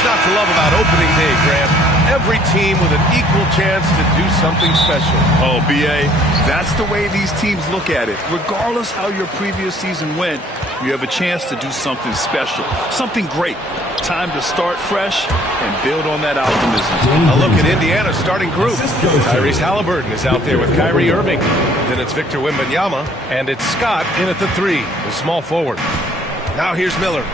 Not to love about opening day, Grant. Every team with an equal chance to do something special. Oh, B.A., that's the way these teams look at it. Regardless how your previous season went, you have a chance to do something special, something great. Time to start fresh and build on that optimism. A look at Indiana's starting group. Tyrese Halliburton is out there with Kyrie Irving. Then it's Victor Wembanyama, and it's Scott in at the 3, the small forward. Now here's Miller.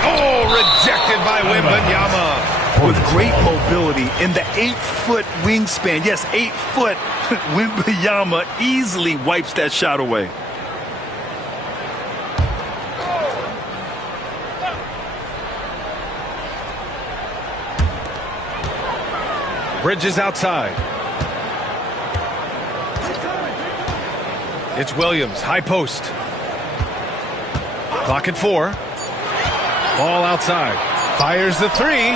Oh, rejected by Wembanyama. With great mobility in the 8-foot wingspan. Yes, 8 foot. Wembanyama easily wipes that shot away. Bridges outside. It's Williams, high post. Clock at 4. Ball outside. Fires the 3.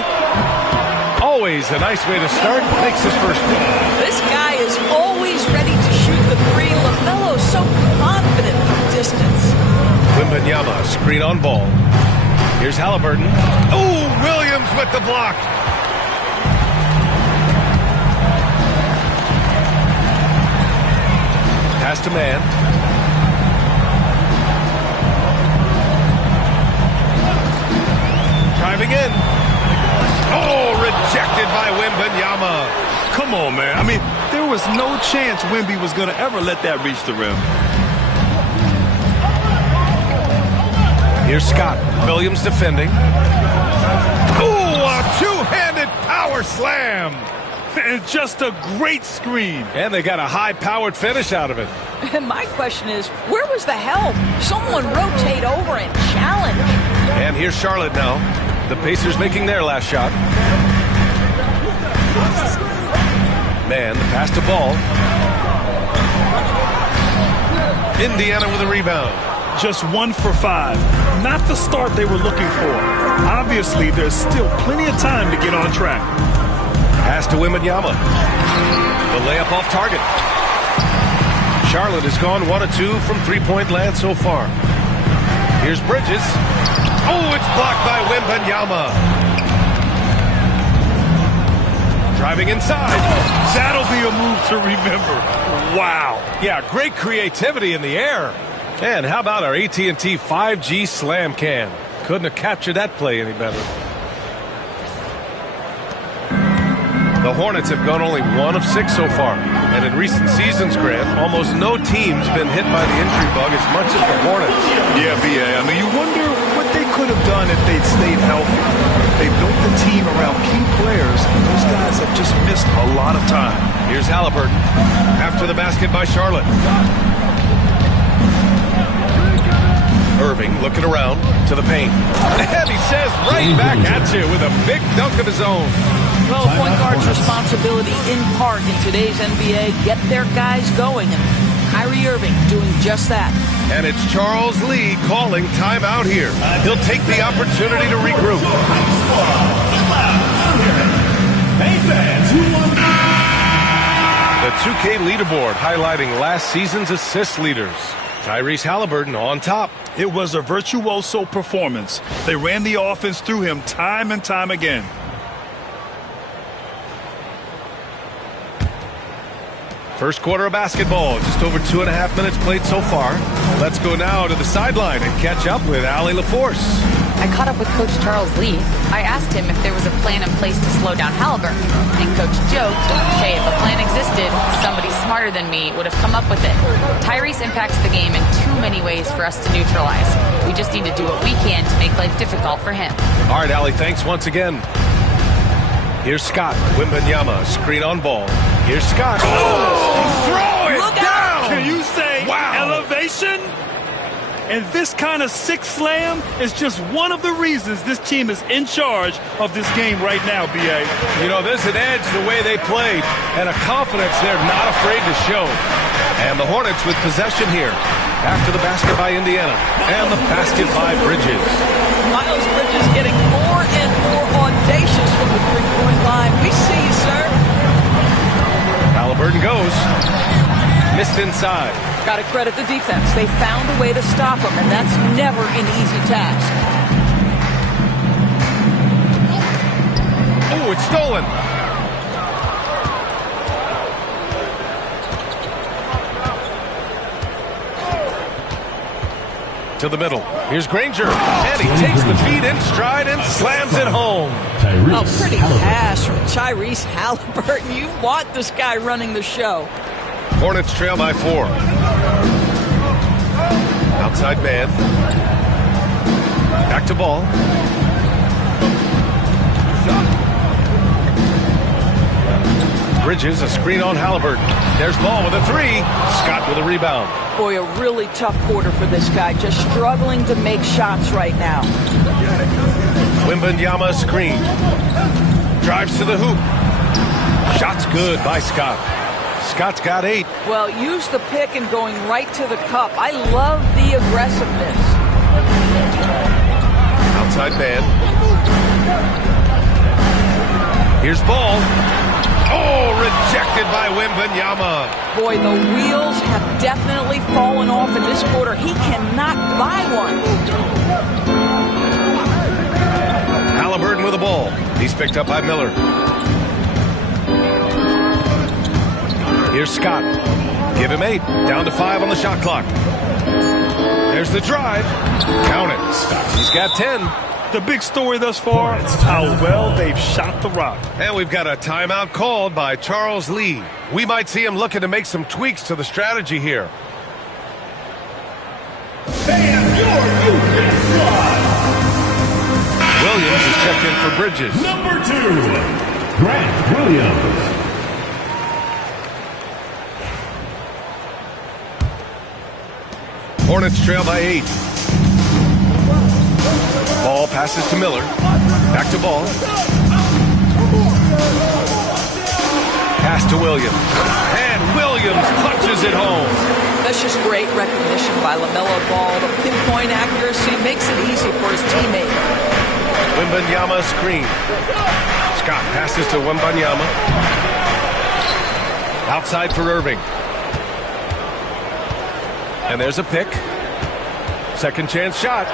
Always a nice way to start. Makes his first one. This guy is always ready to shoot the 3. LaMelo's so confident from distance. Wembanyama, screen on ball. Here's Halliburton. Oh, Williams with the block. Pass to man. Driving in. Oh, rejected by Wembanyama. Come on, man. I mean, there was no chance Wemby was going to ever let that reach the rim. Here's Scott. Williams defending. Oh, a two-handed power slam. And just a great screen. And they got a high-powered finish out of it. And my question is, where was the help? Someone rotate over and challenge. And here's Charlotte now. The Pacers making their last shot. Man, the pass to ball. Indiana with a rebound. Just 1 for 5. Not the start they were looking for. Obviously, there's still plenty of time to get on track. Pass to Wembanyama. The layup off target. Charlotte has gone 1 of 2 from three-point land so far. Here's Bridges. Oh, it's blocked by Wembanyama. Driving inside. That'll be a move to remember. Wow. Yeah, great creativity in the air. And how about our AT&T 5G slam can? Couldn't have captured that play any better. The Hornets have gone only 1 of 6 so far. And in recent seasons, Grant, almost no team's been hit by the injury bug as much as the Hornets. Yeah, B.A. I mean, you wonder what they could have done if they'd stayed healthy. They built the team around key players, and those guys have just missed a lot of time. Here's Halliburton. After the basket by Charlotte. Irving looking around to the paint. And he says right back at you with a big dunk of his own. Well, point guard's responsibility in part in today's NBA, get their guys going. And Kyrie Irving doing just that. And it's Charles Lee calling timeout here. He'll take the opportunity to regroup. The 2K leaderboard highlighting last season's assist leaders. Tyrese Halliburton on top. It was a virtuoso performance. They ran the offense through him time and time again. First quarter of basketball, just over 2.5 minutes played so far. Let's go now to the sideline and catch up with Allie LaForce. I caught up with Coach Charles Lee. I asked him if there was a plan in place to slow down Halliburton, and Coach joked, hey, if a plan existed, somebody smarter than me would have come up with it. Tyrese impacts the game in too many ways for us to neutralize. We just need to do what we can to make life difficult for him. All right, Allie, thanks once again. Here's Scott. Wembanyama, screen on ball. Here's Scott. Oh, throw it down! Can you say elevation? And this kind of six slam is just one of the reasons this team is in charge of this game right now, B.A. You know, there's an edge the way they played and a confidence they're not afraid to show. And the Hornets with possession here after the basket by Indiana and the basket by Bridges. Miles Bridges getting more and more audacious from the three-point line. We see you, sir. Halliburton goes. Missed inside. Got to credit the defense. They found a way to stop him, and that's never an easy task. Oh, it's stolen. To the middle. Here's Granger. And he takes the feed in stride and slams it home. Oh, pretty pass from Tyrese Halliburton. You want this guy running the show. Hornets trail by 4. Outside man. Back to ball. Bridges, a screen on Halliburton. There's Ball with a 3. Scott with a rebound. Boy, a really tough quarter for this guy. Just struggling to make shots right now. Wembanyama screen. Drives to the hoop. Shot's good by Scott. Scott's got 8. Well, use the pick and going right to the cup. I love the aggressiveness. Outside man. Here's Ball. Oh, rejected by Wembanyama. Boy, the wheels have definitely fallen off in this quarter. He cannot buy one. Halliburton with the ball. He's picked up by Miller. Here's Scott. Give him 8. Down to 5 on the shot clock. There's the drive. Count it. He's got 10. The big story thus far, how well they've shot the rock. And we've got a timeout called by Charles Lee. We might see him looking to make some tweaks to the strategy here. And your new squad. Williams is checked in for Bridges. Number 2, Grant Williams. Hornets trail by 8. Ball passes to Miller. Back to Ball. Pass to Williams. And Williams punches it home. That's just great recognition by LaMelo Ball. The pinpoint accuracy makes it easy for his teammate. Wembanyama screen. Scott passes to Wembanyama. Outside for Irving. And there's a pick. Second chance shot.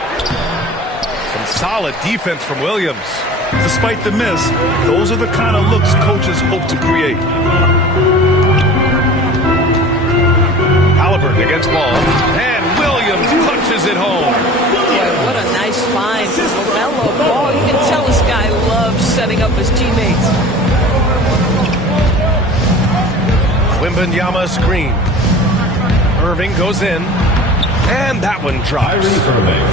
Some solid defense from Williams. Despite the miss, those are the kind of looks coaches hope to create. Halliburton against Ball. And Williams punches it home. Boy, what a nice find for LaMelo Ball. You can tell this guy loves setting up his teammates. Wembanyama screen. Irving goes in. And that one drops.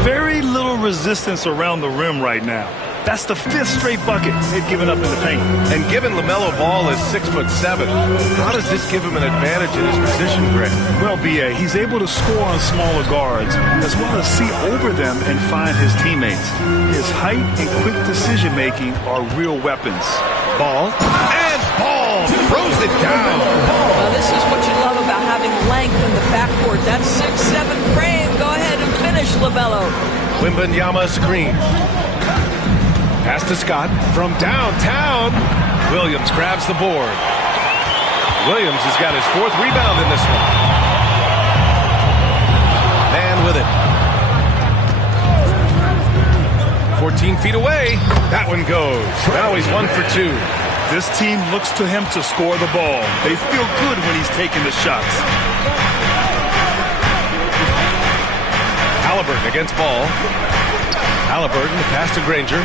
Very little resistance around the rim right now. That's the 5th straight bucket they've given up in the paint. And given LaMelo Ball is 6'7", how does this give him an advantage in his position, Greg? Well, B.A., he's able to score on smaller guards as well as see over them and find his teammates. His height and quick decision-making are real weapons. Ball, and Ball throws it down. Well, this is what you love about having length in the backcourt. That 6'7" frame. Go ahead and finish, LaMelo. Wembanyama screen. Pass to Scott from downtown. Williams grabs the board. Williams has got his 4th rebound in this one. Man with it. 14 feet away. That one goes. Now he's 1 for 2. This team looks to him to score the ball. They feel good when he's taking the shots. Halliburton against Ball. Halliburton, the pass to Granger.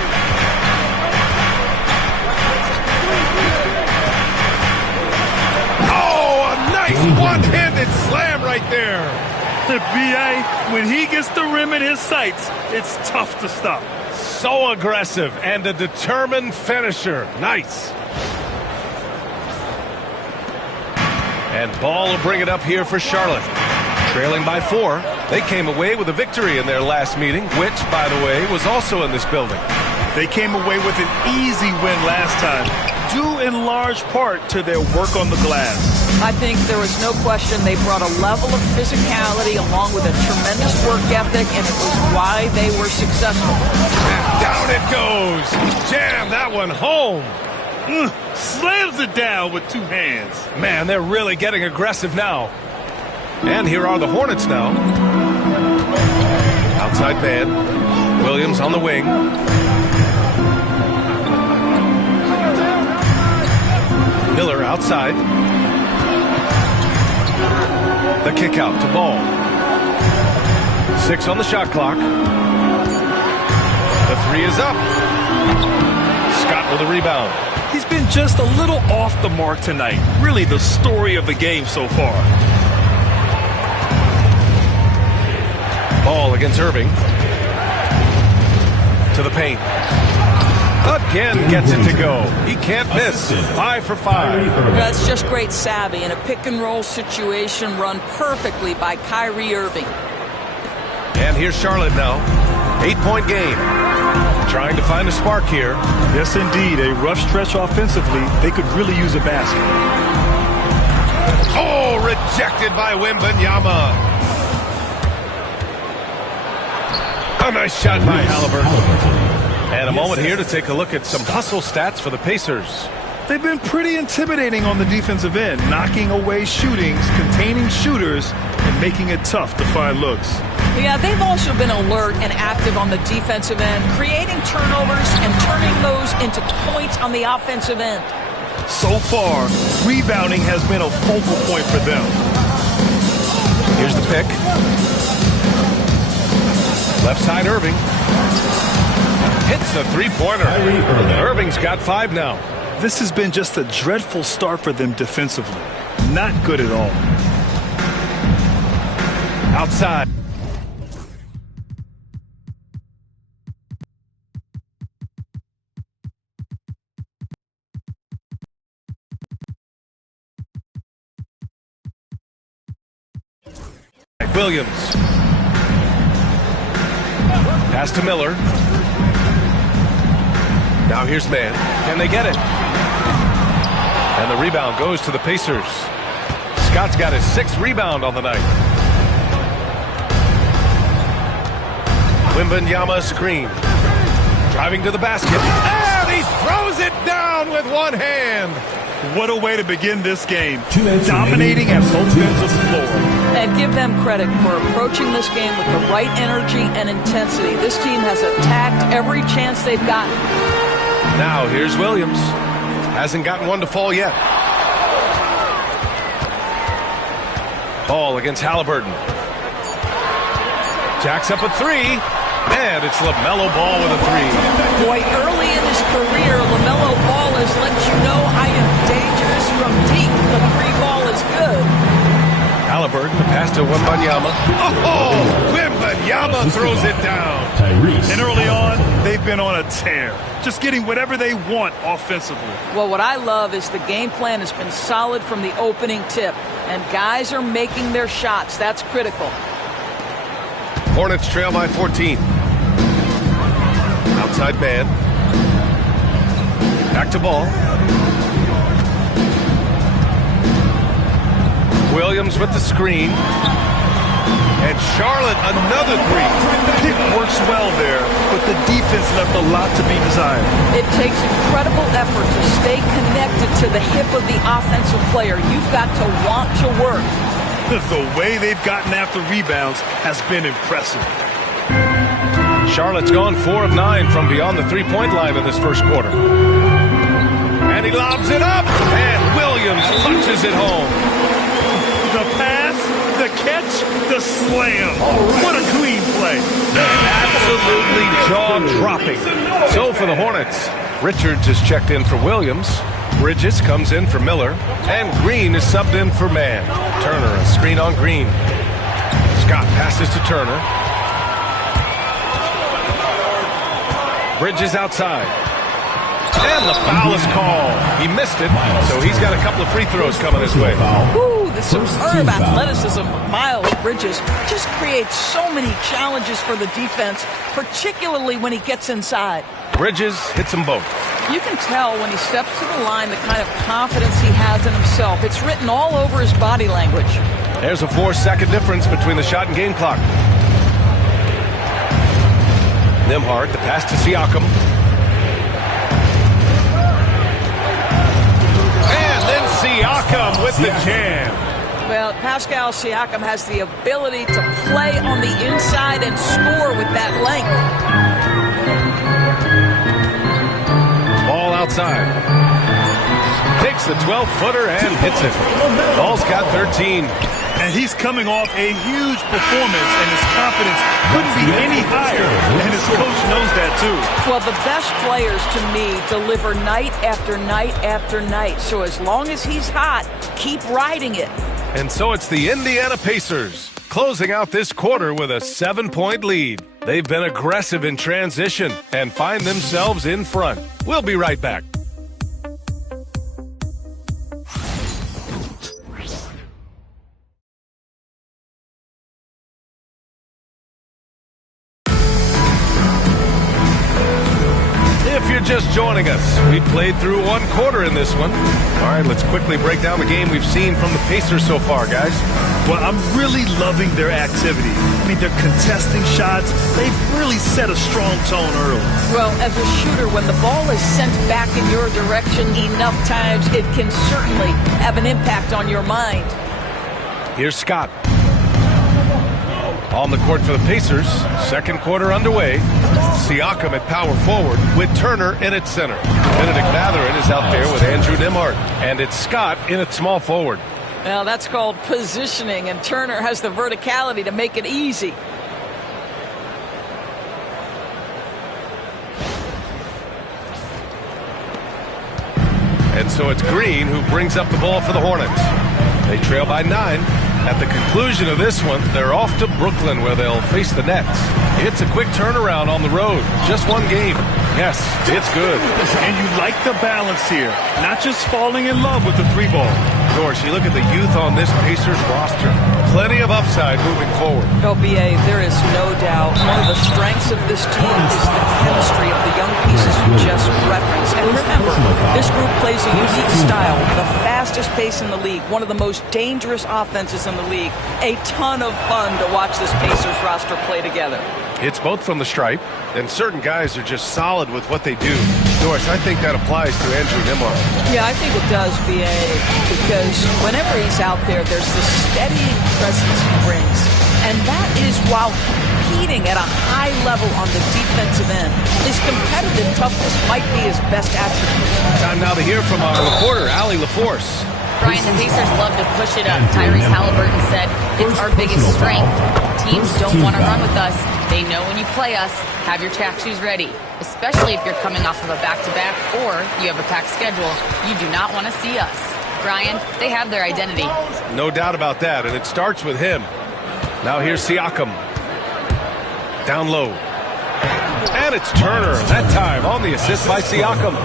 Oh, a nice one-handed slam right there. B.A., when he gets the rim in his sights, it's tough to stop. So aggressive and a determined finisher. Nice. And Ball will bring it up here for Charlotte. Trailing by 4. They came away with a victory in their last meeting, which, by the way, was also in this building. They came away with an easy win last time, due in large part to their work on the glass. I think there was no question they brought a level of physicality along with a tremendous work ethic, and it was why they were successful. And down it goes. Jam that one home. Slams it down with 2 hands. Man, they're really getting aggressive now. And here are the Hornets now. Outside man. Williams on the wing. Miller outside. The kick out to Ball. 6 on the shot clock. The 3 is up. Scott with a rebound. He's been just a little off the mark tonight. Really the story of the game so far. Ball against Irving. To the paint. Again gets it to go. He can't miss. 5 for 5. That's just great savvy in a pick-and-roll situation run perfectly by Kyrie Irving. And here's Charlotte now. 8-point game. Trying to find a spark here. Yes, indeed. A rough stretch offensively. They could really use a basket. Oh, rejected by Wembanyama. A nice shot by Halliburton. And a moment here to take a look at some hustle stats for the Pacers. They've been pretty intimidating on the defensive end, knocking away shootings, containing shooters, and making it tough to find looks. Yeah, they've also been alert and active on the defensive end, creating turnovers and turning those into points on the offensive end. So far, rebounding has been a focal point for them. Here's the pick. Left side Irving. Hits a three-pointer. Irving's got 5 now. This has been just a dreadful start for them defensively. Not good at all. Outside. Williams. Pass to Miller. Now here's man. Can they get it? And the rebound goes to the Pacers. Scott's got his 6th rebound on the night. Wembanyama screen. Driving to the basket. And he throws it down with one hand. What a way to begin this game. Dominating at both ends of the floor. And give them credit for approaching this game with the right energy and intensity. This team has attacked every chance they've gotten. Now here's Williams. Hasn't gotten one to fall yet. Ball against Halliburton. Jacks up a 3. And it's LaMelo Ball with a 3. Boy, early in his career, LaMelo Ball has let you know I am dangerous from deep. The 3 ball is good. Halliburton Halliburton, the pass to Wembanyama. Oh, Wembanyama throws it down. And early on, they've been on a tear, just getting whatever they want offensively. Well, what I love is the game plan has been solid from the opening tip, and guys are making their shots. That's critical. Hornets trail by 14. Outside man. Back to ball. Williams with the screen. And Charlotte, another three. Pick works well there, but the defense left a lot to be desired. It takes incredible effort to stay connected to the hip of the offensive player. You've got to want to work. The way they've gotten after rebounds has been impressive. Charlotte's gone 4 of 9 from beyond the three-point line in this first quarter. And he lobs it up, and Williams punches it home. The pass, the catch, the slam. What a clean play. Absolutely jaw-dropping. So for the Hornets, Richards is checked in for Williams. Bridges comes in for Miller. And Green is subbed in for Mann. Turner, a screen on Green. Scott passes to Turner. Bridges outside. And the foul is called. He missed it, so he's got a couple of free throws coming his way. Ooh, the superb athleticism of Miles Bridges just creates so many challenges for the defense, particularly when he gets inside. Bridges hits them both. You can tell when he steps to the line the kind of confidence he has in himself. It's written all over his body language. There's a 4-second difference between the shot and game clock. Nembhard, the pass to Siakam. And then Siakam with the jam. Well, Pascal Siakam has the ability to play on the inside and score with that length. Ball outside. Takes the 12-footer and hits it. Ball's got 13. And he's coming off a huge performance, and his confidence couldn't be any higher. And his coach knows that, too. Well, the best players, to me, deliver night after night after night. So as long as he's hot, keep riding it. And so it's the Indiana Pacers, closing out this quarter with a 7-point lead. They've been aggressive in transition and find themselves in front. We'll be right back. If you're just joining us, we played through one quarter in this one. All right, let's quickly break down the game we've seen from the Pacers so far, guys. Well, I'm really loving their activity. I mean, they're contesting shots. They've really set a strong tone early. Well, as a shooter, when the ball is sent back in your direction enough times, it can certainly have an impact on your mind. Here's Scott. On the court for the Pacers, second quarter underway. Siakam at power forward with Turner in at center. Benedict Mathurin is out there with Andrew Nembhard. And it's Scott in at small forward. Well, that's called positioning, and Turner has the verticality to make it easy. And so it's Green who brings up the ball for the Hornets. They trail by 9. At the conclusion of this one, they're off to Brooklyn where they'll face the Nets. It's a quick turnaround on the road. Just one game. Yes, it's good. And you like the balance here. Not just falling in love with the three ball. Of course, you look at the youth on this Pacers roster. Plenty of upside moving forward. Oh, B.A., there is no doubt one of the strengths of this team is the chemistry of the young pieces you just referenced. And remember, this group plays a unique style, the fastest pace in the league, one of the most dangerous offenses in the league. A ton of fun to watch this Pacers roster play together. It's both from the stripe, and certain guys are just solid with what they do. Doris, I think that applies to Andrew Nembhard. Yeah, I think it does, B.A., because whenever he's out there, there's the steadying presence he brings. And that is while competing at a high level on the defensive end. His competitive toughness might be his best attribute. Time now to hear from our reporter, Allie LaForce. Brian, the Pacers love to push it up. Tyrese Halliburton said, it's our biggest strength. Teams don't want to run with us. They know when you play us, have your track shoes ready. Especially if you're coming off of a back-to-back or you have a packed schedule. You do not want to see us. Brian, they have their identity. No doubt about that, and it starts with him. Now here's Siakam. Down low. And it's Turner, that time on the assist by Siakam.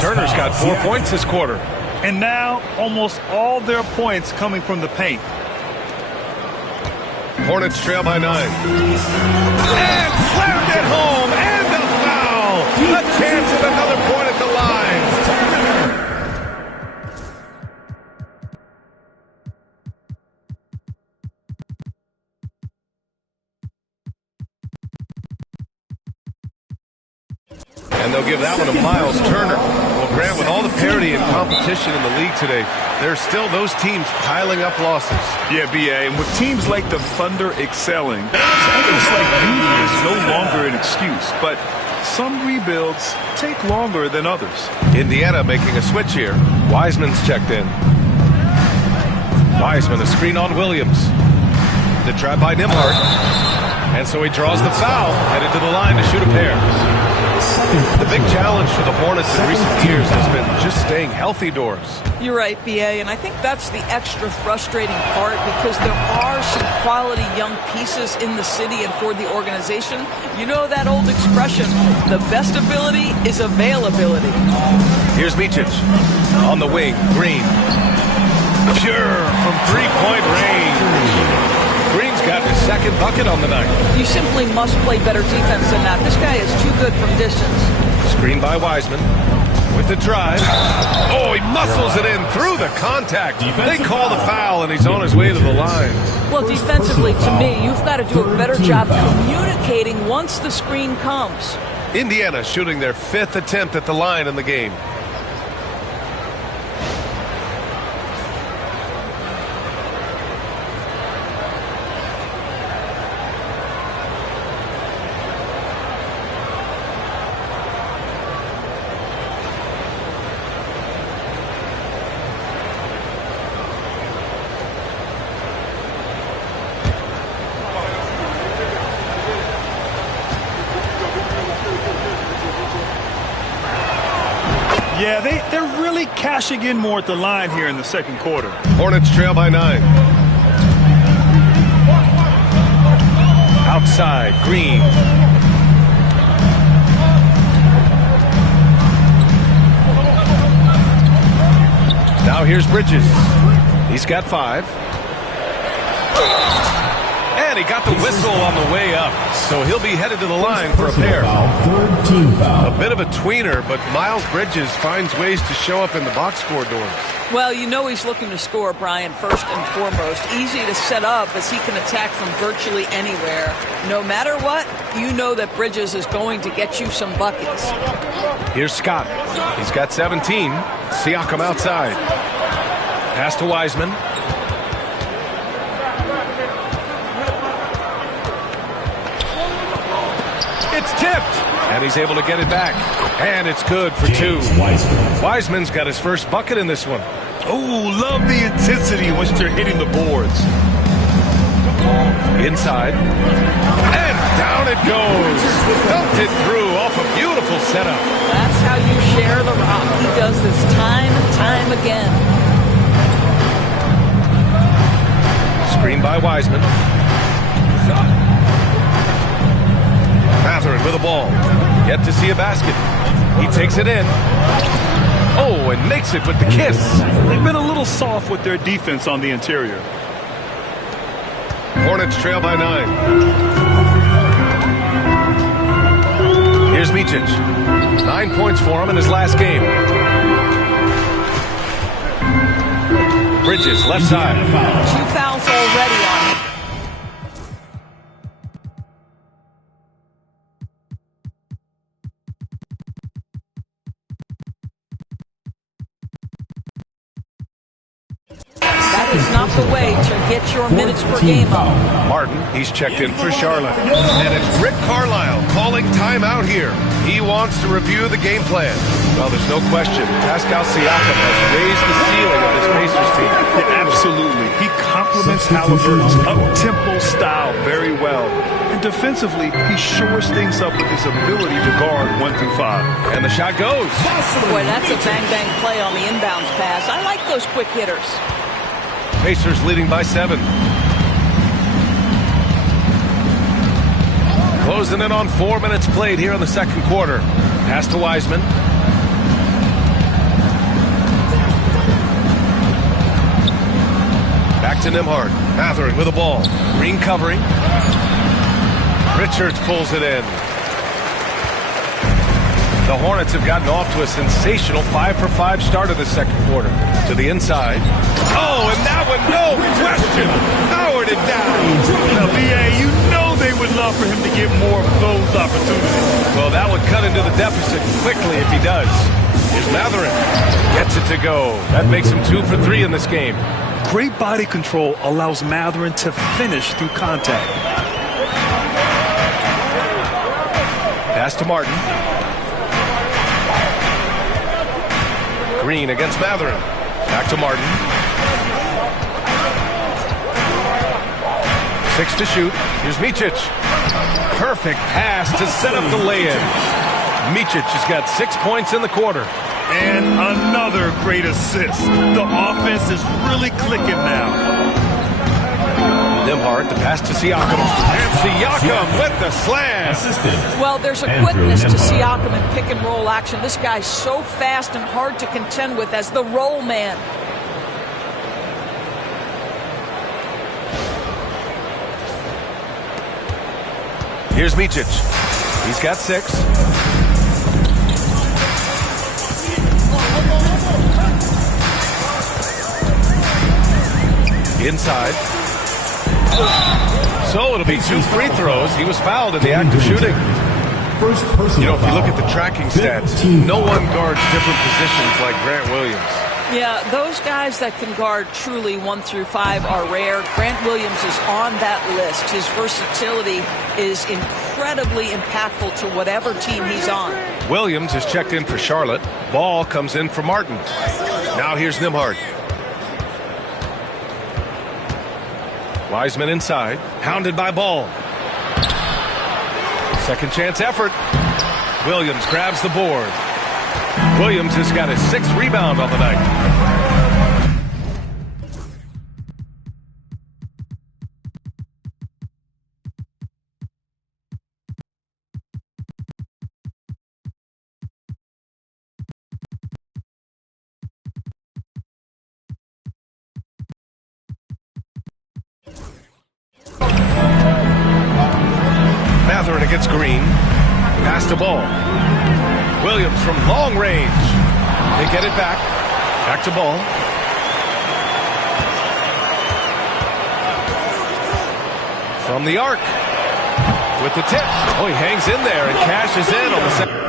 Turner's got 4 points this quarter. And now almost all their points coming from the paint. Hornets trail by 9. And slammed it home, and a foul. A chance at another point at the line. And they'll give that one to Miles Turner. Well, Grant, with all the parity and competition in the league today, there's still those teams piling up losses. Yeah, B.A., and with teams like the Thunder excelling, it's almost like youth is no longer an excuse. But some rebuilds take longer than others. Indiana making a switch here. Wiseman's checked in. Wiseman, a screen on Williams. The trap by Nimhart. And so he draws the foul, headed to the line to shoot a pair. The big challenge for the Hornets in recent years has been just staying healthy, Doors. You're right, B.A., and I think that's the extra frustrating part because there are some quality young pieces in the city and for the organization. You know that old expression, the best ability is availability. Here's Micic on the wing. Green. Pure from three-point range. Green's got his second bucket on the night. You simply must play better defense than that. This guy is too good from distance. Screen by Wiseman with the drive. Oh, he muscles it in through the contact. They call the foul, and he's on his way to the line. Well, defensively, to me, you've got to do a better job communicating once the screen comes. Indiana shooting their 5th attempt at the line in the game. Yeah, they're really cashing in more at the line here in the second quarter. Hornets trail by 9. Outside, Green. Now here's Bridges. He's got 5. And he got the whistle on the way up. So he'll be headed to the line for a pair. A bit of a tweener, but Miles Bridges finds ways to show up in the box score, Doors. Well, you know he's looking to score, Brian, first and foremost. Easy to set up as he can attack from virtually anywhere. No matter what, you know that Bridges is going to get you some buckets. Here's Scott. He's got 17. Siakam outside. Pass to Wiseman. It's tipped, and he's able to get it back. And it's good for 2. Wiseman's got his first bucket in this one. Oh, love the intensity once they're hitting the boards. Inside. And down it goes. Dumped it through off a beautiful setup. That's how you share the rock. He does this time and time again. Screen by Wiseman. Mathurin with a ball. Yet to see a basket. He takes it in. Oh, and makes it with the kiss. They've been a little soft with their defense on the interior. Hornets trail by 9. Here's Micic. 9 points for him in his last game. Bridges, left side. 2 fouls already on him. That is not the way to get your minutes per game up. Martin, he's checked in for Charlotte. And it's Rick Carlisle calling timeout here. He wants to review the game plan. Well, there's no question. Pascal Siakam has raised the ceiling of this Pacers team. Yeah, absolutely. He complements Halliburton's up-tempo style very well. And defensively, he shores things up with his ability to guard 1 through 5. And the shot goes. Boy, that's a bang-bang play on the inbounds pass. I like those quick hitters. Pacers leading by 7. Closing in on 4 minutes played here in the second quarter. Pass to Wiseman. Back to Nembhard. Mathering with the ball. Green covering. Richards pulls it in. The Hornets have gotten off to a sensational 5-for-5 start of the second quarter. To the inside. Oh, and that one, no question, powered it down. Now, B.A., you know they would love for him to get more of those opportunities. Well, that would cut into the deficit quickly if he does. Here's Matherin. Gets it to go. That makes him 2 for 3 in this game. Great body control allows Matherin to finish through contact. Pass to Martin. Green against Matherin. Back to Martin. 6 to shoot. Here's Micic. Perfect pass to set up the lay-in. Micic has got 6 points in the quarter. And another great assist. The offense is really clicking now. Nembhard, the pass to Siakam. And Siakam with the slam. Well, there's a quickness to Siakam in pick-and-roll action. This guy's so fast and hard to contend with as the roll man. Here's Micic. He's got 6. Inside. So it'll be 2 free throws. He was fouled in the act of shooting. You know, if you look at the tracking stats, no one guards different positions like Grant Williams. Yeah, those guys that can guard truly 1 through 5 are rare. Grant Williams is on that list. His versatility is incredibly impactful to whatever team he's on. Williams has checked in for Charlotte. Ball comes in for Martin. Now here's Nembhard. Wiseman inside, hounded by Ball. Second chance effort. Williams grabs the board. Williams has got his 6th rebound on the night. Matherin against Green. Pass to Ball. Williams from long range. They get it back. Back to Ball. From the arc. With the tip. Oh, he hangs in there and cashes in on the second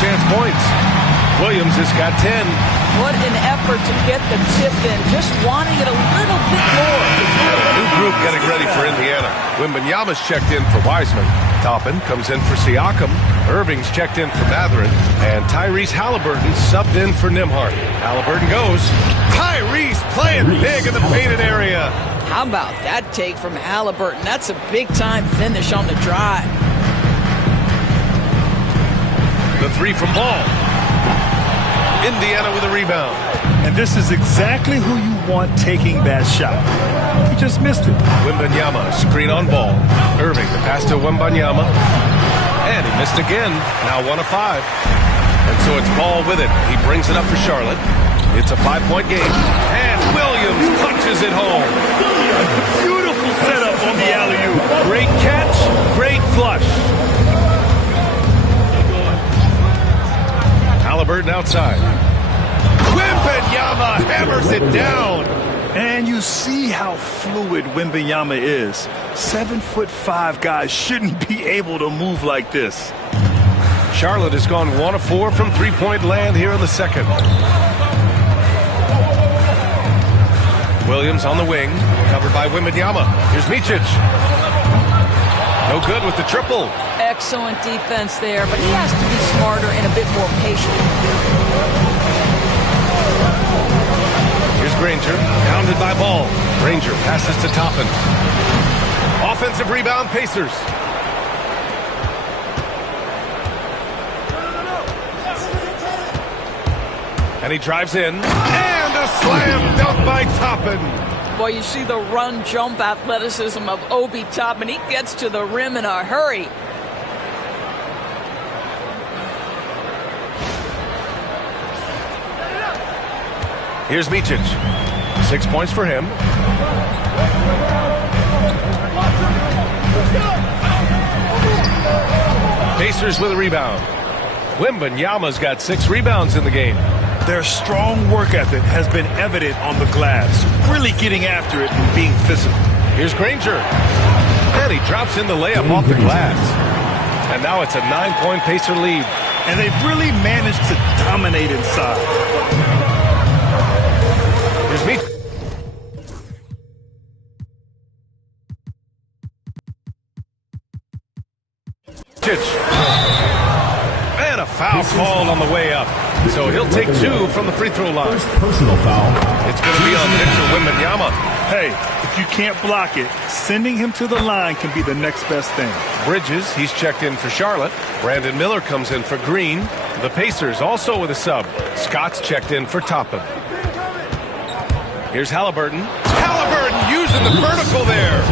chance points. Williams has got 10. What an effort to get the tip in. Just wanting it a little bit more. New group getting ready for Indiana. Wembanyama's checked in for Wiseman. Toppin comes in for Siakam. Irving's checked in for Matherin. And Tyrese Halliburton subbed in for Nembhard. Halliburton goes. Tyrese playing big in the painted area. How about that take from Halliburton? That's a big-time finish on the drive. The 3 from Ball. Indiana with a rebound. And this is exactly who you want taking that shot. He just missed it. Wembanyama, screen on Ball. Irving, the pass to Wembanyama. And he missed again. Now 1 of 5. And so it's Ball with it. He brings it up for Charlotte. It's a 5-point game. And Williams punches it home. Beautiful setup on the alley-oop. Great catch, great flush. Halliburton outside. Wembanyama hammers it down. And you see how fluid Wembanyama is. 7'5" guys shouldn't be able to move like this. Charlotte has gone 1 of 4 from three-point land here in the second. Williams on the wing, covered by Wembanyama. Here's Micic. No good with the triple. Excellent defense there, but he has to be smarter and a bit more patient. Here's Granger, pounded by Ball. Granger passes to Toppin. Offensive rebound, Pacers. And he drives in. And a slam dunk by Toppin. Boy, you see the run-jump athleticism of Obi Toppin. He gets to the rim in a hurry. Here's Micic. 6 points for him. Pacers with a rebound. Wembanyama's got 6 rebounds in the game. Their strong work ethic has been evident on the glass, really getting after it and being physical. Here's Granger. And he drops in the layup off the glass. And now it's a 9-point Pacer lead. And they've really managed to dominate inside. Here's me. And a foul called on the way up. So he'll take 2 from the free throw line. First personal foul. It's going to be on Victor Wembanyama. Hey, if you can't block it, sending him to the line can be the next best thing. Bridges, he's checked in for Charlotte. Brandon Miller comes in for Green. The Pacers also with a sub. Scott's checked in for Toppin. Here's Halliburton. Halliburton using the vertical there.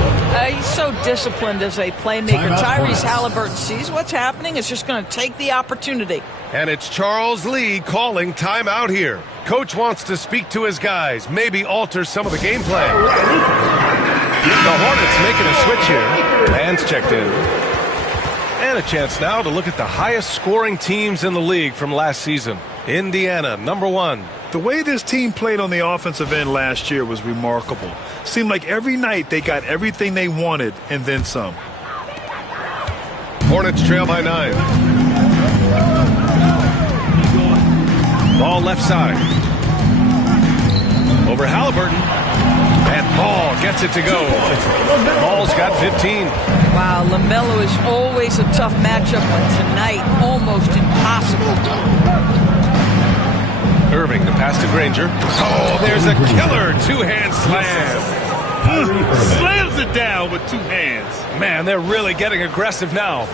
He's so disciplined as a playmaker. Tyrese Halliburton sees what's happening. Is just going to take the opportunity. And it's Charles Lee calling timeout here. Coach wants to speak to his guys, maybe alter some of the game plan. The Hornets making a switch here. Land's checked in. And a chance now to look at the highest scoring teams in the league from last season. Indiana, number 1. The way this team played on the offensive end last year was remarkable. Seemed like every night they got everything they wanted and then some. Hornets trail by 9. Ball left side. Over Halliburton. And Ball gets it to go. Ball's got 15. Wow, LaMelo is always a tough matchup, but tonight almost impossible. Irving, the pass to Granger. Oh, there's a killer 2-hand slam. Slams it down with 2 hands. Man, they're really getting aggressive now.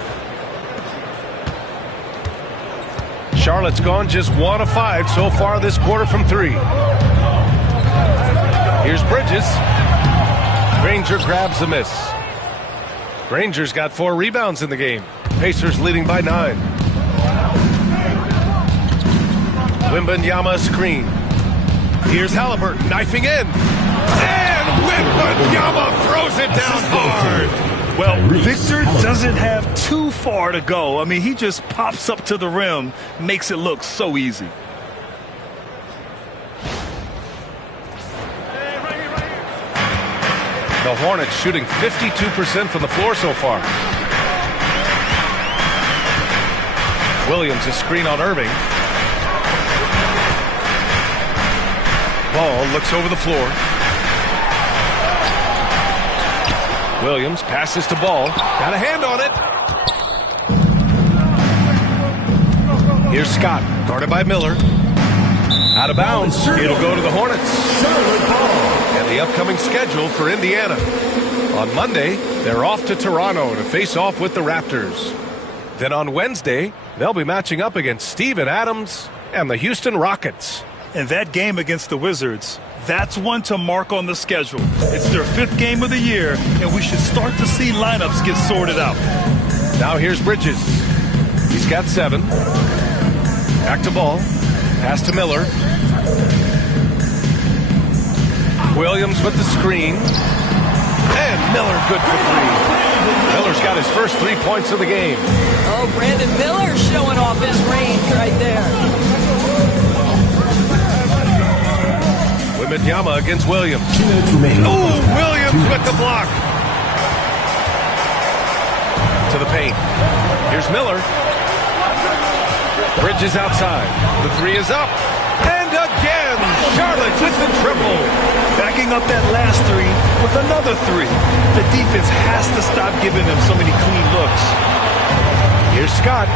Charlotte's gone just 1 of 5 so far this quarter from 3. Here's Bridges. Granger grabs the miss. Granger's got 4 rebounds in the game. Pacers leading by 9. Wembanyama screen. Here's Halliburton knifing in. And Wembanyama throws it down hard. Well, Victor doesn't have too far to go. I mean, he just pops up to the rim, makes it look so easy. The Hornets shooting 52% from the floor so far. Williams a screen on Irving. Ball looks over the floor. Williams passes to Ball. Got a hand on it. Here's Scott, guarded by Miller. Out of bounds. It'll go to the Hornets. And the upcoming schedule for Indiana. On Monday, they're off to Toronto to face off with the Raptors. Then on Wednesday, they'll be matching up against Steven Adams and the Houston Rockets. And that game against the Wizards, that's one to mark on the schedule. It's their 5th game of the year, and we should start to see lineups get sorted out. Now here's Bridges. He's got 7. Back to Ball. Pass to Miller. Williams with the screen. And Miller good for 3. Miller's got his first 3 points of the game. Oh, Brandon Miller showing off his range right there. Wembanyama against Williams. Oh, Williams with the block. To the paint. Here's Miller. Bridges outside. The 3 is up. And again, Charlotte with the triple. Backing up that last three with another three. The defense has to stop giving them so many clean looks. Here's Scott.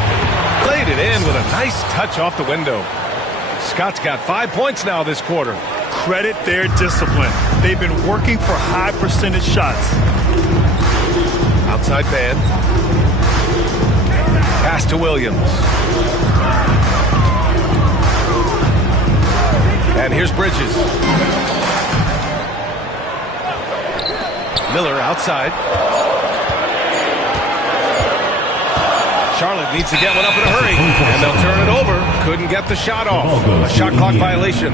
Played it in with a nice touch off the window. Scott's got 5 points now this quarter. Credit their discipline. They've been working for high percentage shots. Outside man. Pass to Williams. And here's Bridges. Miller outside. Charlotte needs to get one up in a hurry, and they'll turn it over. Couldn't get the shot off. A shot clock violation.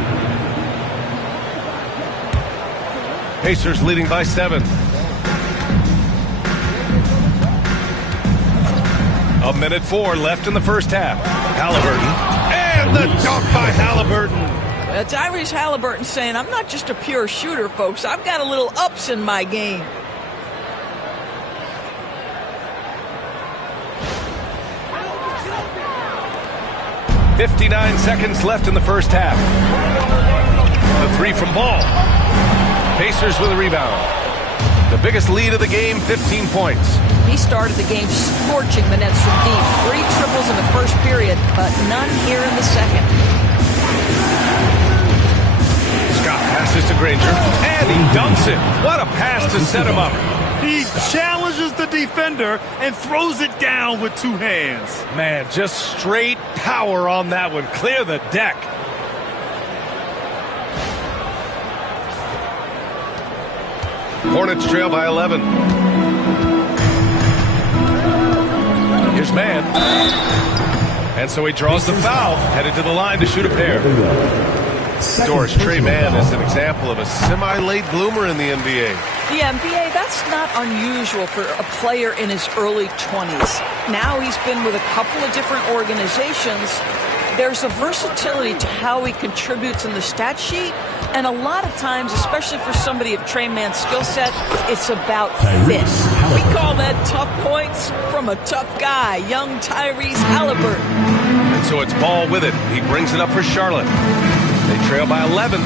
Pacers leading by 7. A minute 4 left in the first half. Halliburton. And the dunk by Halliburton. Tyrese Halliburton saying, I'm not just a pure shooter, folks. I've got a little ups in my game. .59 seconds left in the first half. The three from Ball. Pacers with a rebound. The biggest lead of the game, 15 points. He started the game scorching the Nets from deep. 3 triples in the first period, but none here in the second. Scott passes to Granger, and he dunks it. What a pass to set him up. He challenges the defender and throws it down with 2 hands. Man, just straight power on that one. Clear the deck. Hornets trail by 11. Here's Mann. And so he draws the foul, headed to the line to shoot a pair. Doris, Trey Mann is an example of a semi-late bloomer in the NBA. The NBA, that's not unusual for a player in his early 20s. Now he's been with a couple of different organizations. There's a versatility to how he contributes in the stat sheet. And a lot of times, especially for somebody of Trey Mann's skill set, it's about fit. We call that tough points from a tough guy, young Tyrese Halliburton. And so it's Ball with it. He brings it up for Charlotte. They trail by 11.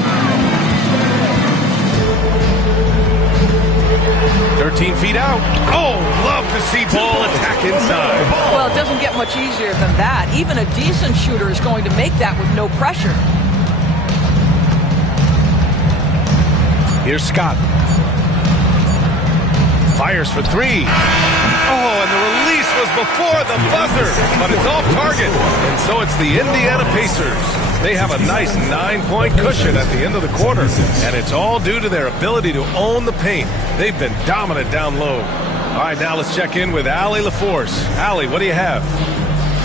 13 feet out. Oh, love to see Ball attack inside. Well, it doesn't get much easier than that. Even a decent shooter is going to make that with no pressure. Here's Scott. Fires for 3. Oh, and the release was before the buzzer, but it's off target. And so it's the Indiana Pacers. They have a nice 9-point cushion at the end of the quarter, and it's all due to their ability to own the paint. They've been dominant down low. All right, now let's check in with Allie LaForce. Allie, what do you have?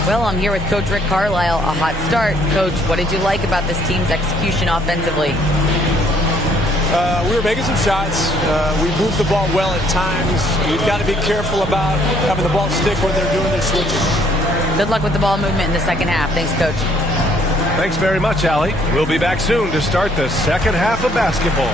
Well, I'm here with Coach Rick Carlisle. A hot start. Coach, what did you like about this team's execution offensively? We were making some shots. We moved the ball well at times. You've got to be careful about having the ball stick when they're doing their switching. Good luck with the ball movement in the second half. Thanks, Coach. Thanks very much, Allie. We'll be back soon to start the second half of basketball.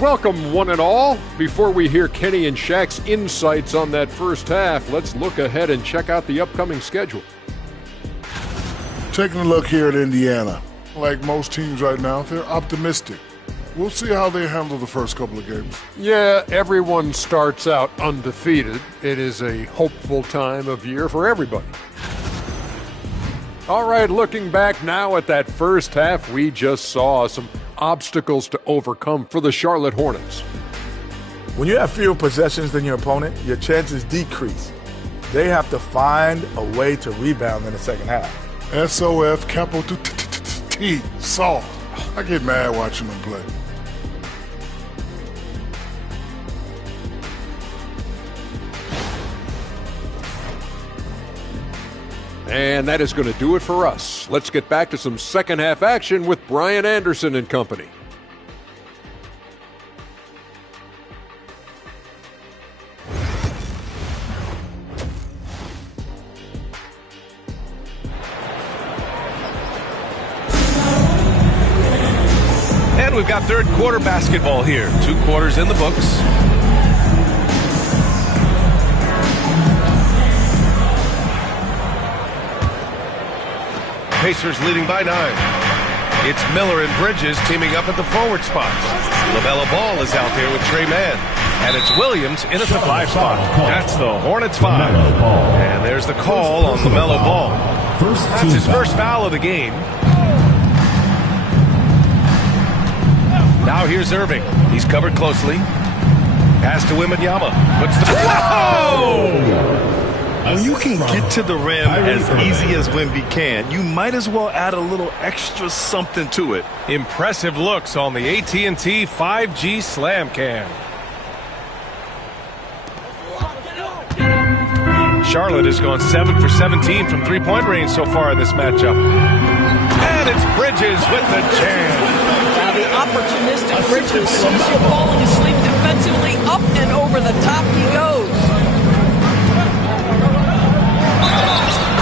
Welcome, one and all. Before we hear Kenny and Shaq's insights on that first half, let's look ahead and check out the upcoming schedule. Taking a look here at Indiana, like most teams right now, they're optimistic. We'll see how they handle the first couple of games. Yeah, everyone starts out undefeated. It is a hopeful time of year for everybody. All right, looking back now at that first half, we just saw some obstacles to overcome for the Charlotte Hornets. When you have fewer possessions than your opponent, your chances decrease. They have to find a way to rebound in the second half. SOF, capital T, soft. I get mad watching them play. And that is going to do it for us. Let's get back to some second half action with Brian Anderson and company. And we've got third quarter basketball here. 2 quarters in the books. Pacers leading by 9. It's Miller and Bridges teaming up at the forward spots. LaMelo Ball is out there with Trey Mann. And it's Williams in at the 5 spot. That's the Hornets 5. And there's the call on LaMelo Ball. That's his first foul of the game. Now here's Irving. He's covered closely. Pass to Wembanyama. Puts the... Whoa! When you can get to the rim as easy as Wemby can, you might as well add a little extra something to it. Impressive looks on the AT&T 5G Slam Cam. Charlotte has gone 7 for 17 from three-point range so far in this matchup. And it's Bridges with the jam. Now the opportunistic Bridges sees you falling asleep defensively. Up and over the top he goes.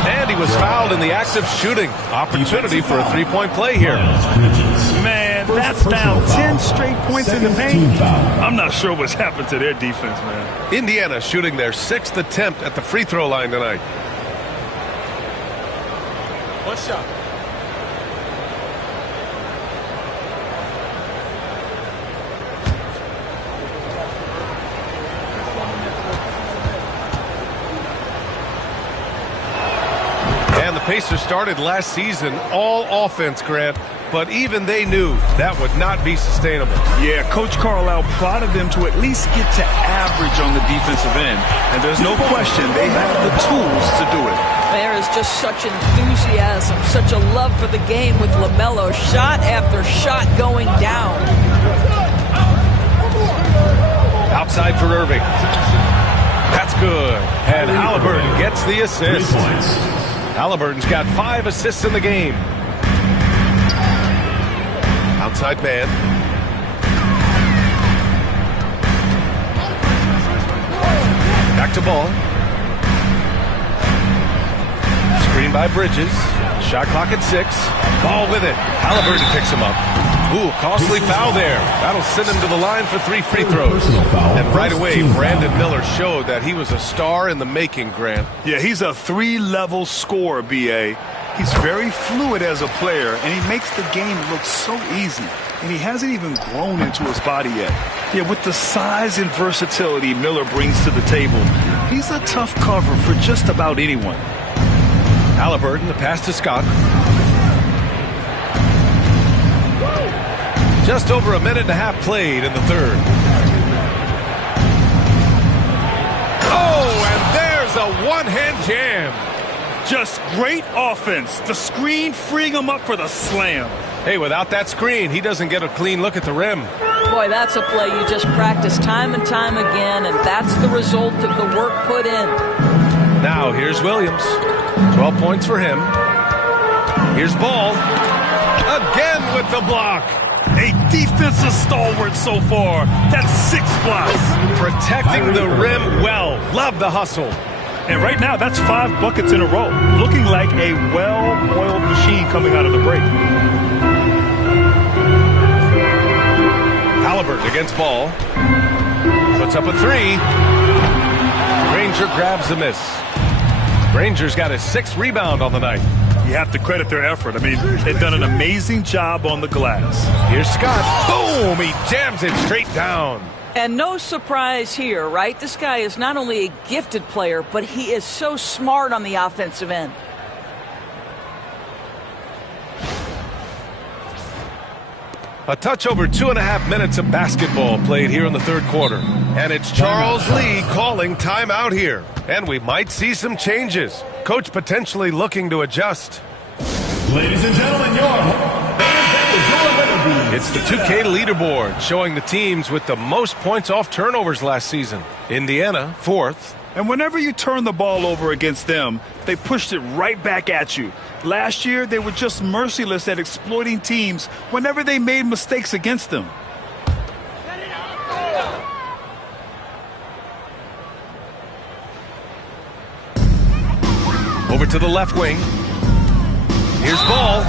And he was fouled in the act of shooting. Opportunity for a three-point play here. Man, that's now 10 straight points in the paint. I'm not sure what's happened to their defense, man. Indiana shooting their 6th attempt at the free throw line tonight. What's up? And the Pacers started last season all offense, Grant, but even they knew that would not be sustainable. Yeah, Coach Carlisle prodded them to at least get to average on the defensive end. And there's no question they have the tools to do it. There is just such enthusiasm, such a love for the game with LaMelo. Shot after shot going down. Outside for Irving. That's good. And Halliburton gets the assist. Halliburton's got 5 assists in the game. Outside man. Back to Ball. Screen by Bridges. Shot clock at 6. Ball with it. Halliburton picks him up. Ooh, costly foul there. That'll send him to the line for 3 free throws. And right away, Brandon Miller showed that he was a star in the making, Grant. Yeah, he's a 3-level scorer, B.A. He's very fluid as a player, and he makes the game look so easy. And he hasn't even grown into his body yet. Yeah, with the size and versatility Miller brings to the table, he's a tough cover for just about anyone. Halliburton, the pass to Scott. Just over a minute and a half played in the third. Oh, and there's a one-hand jam. Just great offense. The screen freeing him up for the slam. Hey, without that screen, he doesn't get a clean look at the rim. Boy, that's a play you just practice time and time again, and that's the result of the work put in. Now, here's Williams. 12 points for him. Here's Ball. Again with the block. A defensive stalwart so far. That's 6 blocks. Protecting the rim well. Love the hustle. And right now, that's 5 buckets in a row. Looking like a well-oiled machine coming out of the break. Halliburton against Ball. Puts up a 3. Granger grabs the miss. Granger's got his 6th rebound on the night. You have to credit their effort. I mean, they've done an amazing job on the glass. Here's Scott. Boom! He jams it straight down. And no surprise here, right? This guy is not only a gifted player, but he is so smart on the offensive end. A touch over 2.5 minutes of basketball played here in the third quarter. And it's Charles Lee calling timeout here. And we might see some changes. Coach potentially looking to adjust. Ladies and gentlemen, It's the 2K leaderboard showing the teams with the most points off turnovers last season. Indiana, 4th. And whenever you turn the ball over against them, they pushed it right back at you. Last year, they were just merciless at exploiting teams whenever they made mistakes against them. Over to the left wing. Here's Ball.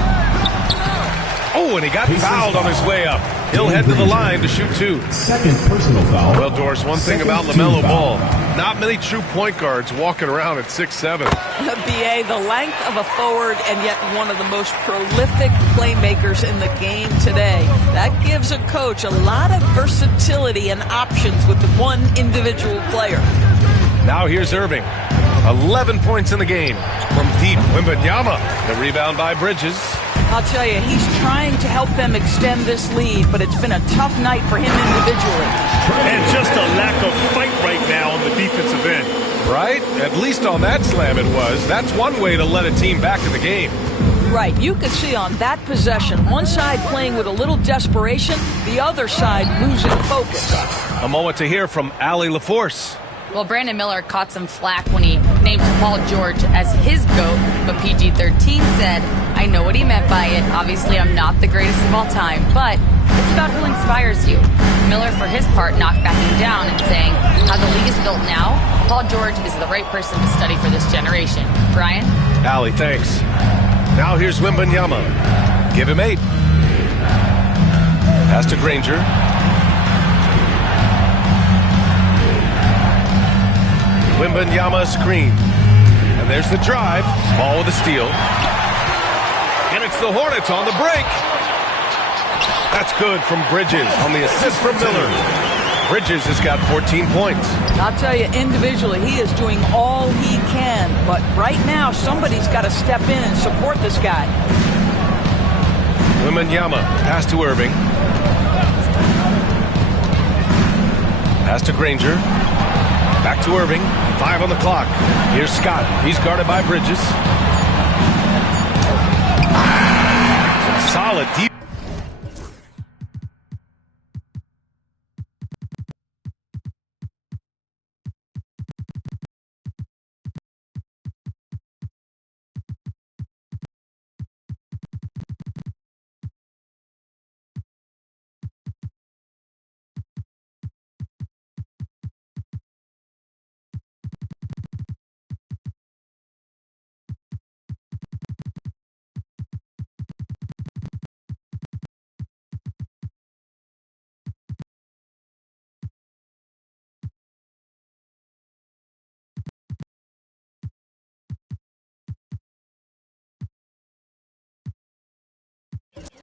Oh, and he got fouled on his way up. He'll head to the line to shoot 2. Second personal foul. Well, Doris, one thing about LaMelo Ball, not many true point guards walking around at 6'7". BA, the length of a forward and yet one of the most prolific playmakers in the game today. That gives a coach a lot of versatility and options with the one individual player. Now here's Irving. 11 points in the game from deep. Wembanyama. The rebound by Bridges. I'll tell you, he's trying to help them extend this lead, but it's been a tough night for him individually. And just a lack of fight right now on the defensive end. Right? At least on that slam it was. That's one way to let a team back in the game. Right. You could see on that possession, one side playing with a little desperation, the other side losing focus. A moment to hear from Allie LaForce. Well, Brandon Miller caught some flack when he named Paul George as his GOAT, but PG-13 said, I know what he meant by it. Obviously, I'm not the greatest of all time, but it's about who inspires you. Miller, for his part, knocked backing down and saying, how the league is built now, Paul George is the right person to study for this generation. Brian? Allie, thanks. Now here's Wembanyama. Give him 8. Pass to Granger. Wembanyama screen. And there's the drive. Ball with a steal. And it's the Hornets on the break. That's good from Bridges on the assist from Miller. Bridges has got 14 points. I'll tell you, individually, he is doing all he can. But right now, somebody's got to step in and support this guy. Wembanyama. Pass to Irving. Pass to Granger. Back to Irving. 5 on the clock. Here's Scott. He's guarded by Bridges. Some solid deep.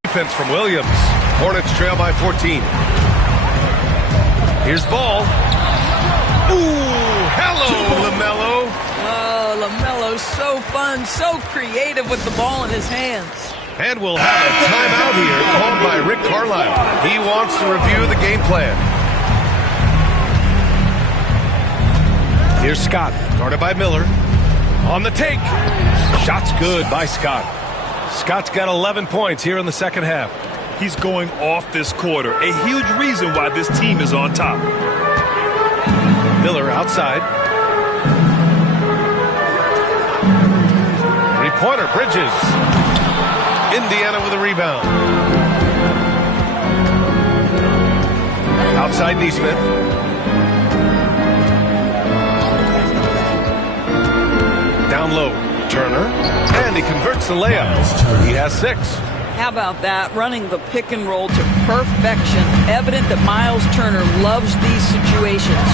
Defense from Williams. Hornets trail by 14. Here's Ball. Ooh, hello, LaMelo. Oh, LaMelo's so fun, so creative with the ball in his hands. And we'll have a timeout here called by Rick Carlisle. He wants to review the game plan. Here's Scott, guarded by Miller. On the take. Shot's good by Scott. Scott's got 11 points here in the second half. He's going off this quarter. A huge reason why this team is on top. Miller outside. Three-pointer, Bridges. Indiana with a rebound. Outside Neesmith. Down low, Turner. And he converts the layup. He has 6. How about that? Running the pick and roll to perfection. Evident that Miles Turner loves these situations.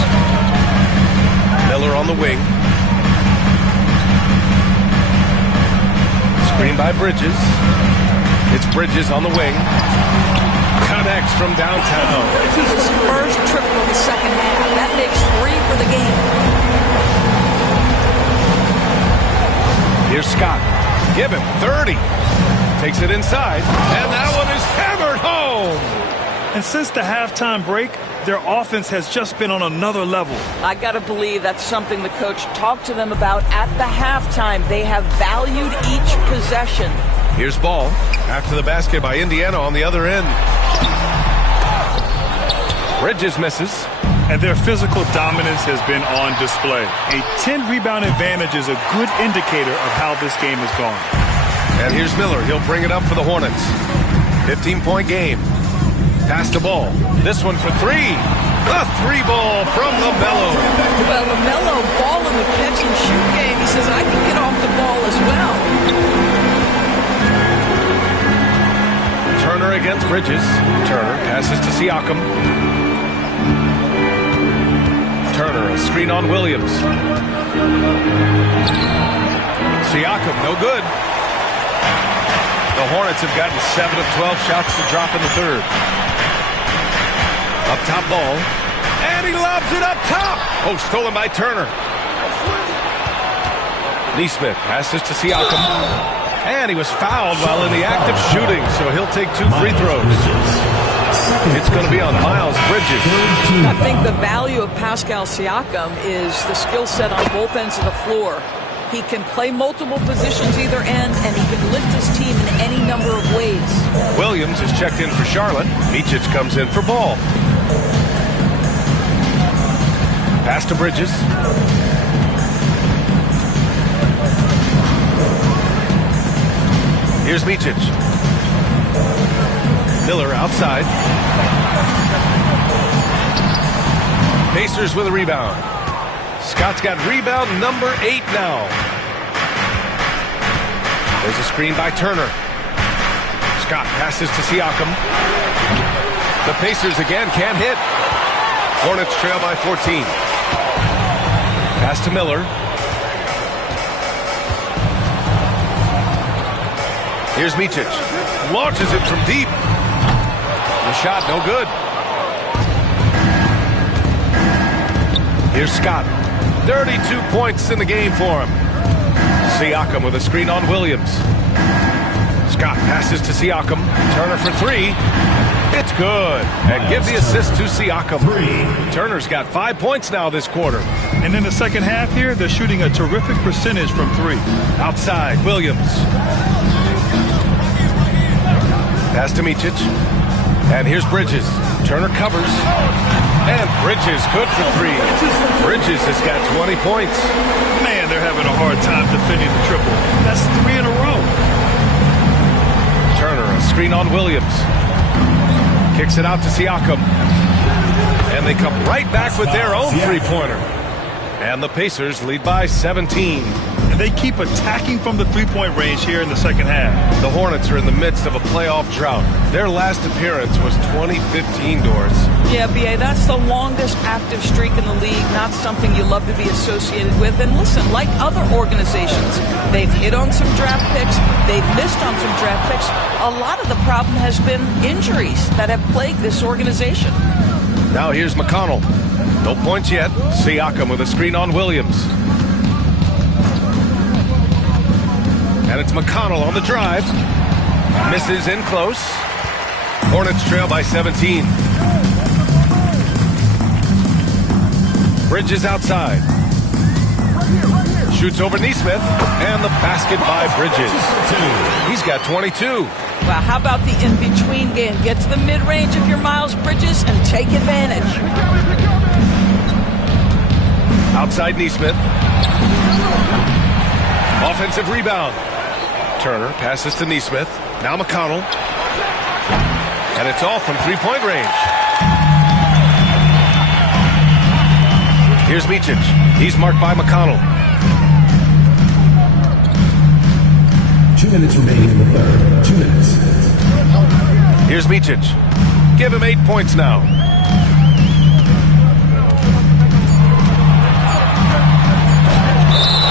Miller on the wing. Screen by Bridges. It's Bridges on the wing. Connects from downtown. His first triple in the second half. That makes 3 for the game. Here's Scott. Give him 30. Takes it inside. And that one is hammered home. And since the halftime break, their offense has just been on another level. I got to believe that's something the coach talked to them about at the halftime. They have valued each possession. Here's Ball. After the basket by Indiana on the other end. Bridges misses. And their physical dominance has been on display. A 10-rebound advantage is a good indicator of how this game has gone. And here's Miller. He'll bring it up for the Hornets. 15-point game. Pass the Ball. This one for 3. The 3-ball from LaMelo. Well, LaMelo, ball in the catch-and-shoot game. He says, I can get off the ball as well. Turner against hands, Bridges. Turner passes to Siakam. Turner, a screen on Williams. Siakam, no good. The Hornets have gotten 7 of 12 shots to drop in the third. Up top ball. And he lobs it up top. Oh, stolen by Turner. Neesmith passes to Siakam. And he was fouled while in the act of shooting, so he'll take 2 free throws. It's going to be on Miles Bridges. I think the value of Pascal Siakam is the skill set on both ends of the floor. He can play multiple positions either end, and he can lift his team in any number of ways. Williams is checked in for Charlotte. Micic comes in for Ball. Pass to Bridges. Here's Micic. Miller outside. Pacers with a rebound. Scott's got rebound number 8 now. There's a screen by Turner. Scott passes to Siakam. The Pacers again can't hit. Hornets trail by 14. Pass to Miller. Here's Micic. Launches it from deep. The shot no good. Here's Scott. 32 points in the game for him. Siakam with a screen on Williams. Scott passes to Siakam. Turner for 3. It's good. And give the assist to Siakam. Turner's got 5 points now this quarter. And in the second half here, they're shooting a terrific percentage from 3. Outside, Williams. Pass to Micic. And here's Bridges. Turner covers. And Bridges good for 3. Bridges has got 20 points. Man, they're having a hard time defending the triple. That's 3 in a row. Turner, a screen on Williams. Kicks it out to Siakam. And they come right back with their own three-pointer. And the Pacers lead by 17. And they keep attacking from the three-point range here in the second half. The Hornets are in the midst of a playoff drought. Their last appearance was 2015, Doris. Yeah, B.A., that's the longest active streak in the league, not something you love to be associated with. And listen, like other organizations, they've hit on some draft picks, they've missed on some draft picks. A lot of the problem has been injuries that have plagued this organization. Now here's McConnell. No points yet. Siakam with a screen on Williams. And it's McConnell on the drive. Misses in close. Hornets trail by 17. Bridges outside. Shoots over Neesmith. And the basket by Bridges. He's got 22. Well, how about the in-between game? Get to the mid-range of your Miles Bridges and take advantage. Outside Neesmith. Offensive rebound. Turner passes to Neesmith. Now McConnell. And it's all from three-point range. Here's Micic. He's marked by McConnell. 2 minutes remaining in the third. 2 minutes. Here's Micic. Give him 8 points now.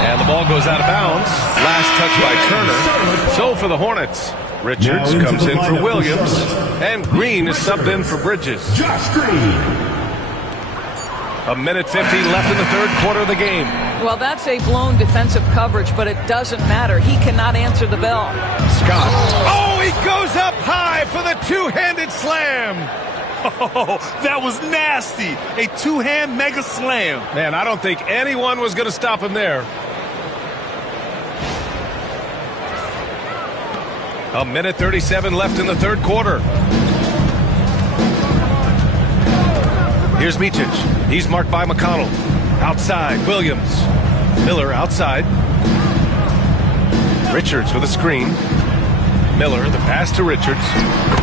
And the ball goes out of bounds. Last touch by Turner. So for the Hornets, Richards comes in for Williams, and Green is subbed in for Bridges. Josh Green. A minute 15 left in the third quarter of the game. Well, that's a blown defensive coverage, but it doesn't matter. He cannot answer the bell. Scott. Oh, he goes up high for the two-handed slam. Oh, that was nasty. A two-hand mega slam. Man, I don't think anyone was going to stop him there. A minute 37 left in the third quarter. Here's Micic. He's marked by McConnell. Outside, Williams. Miller outside. Richards with a screen. Miller, the pass to Richards.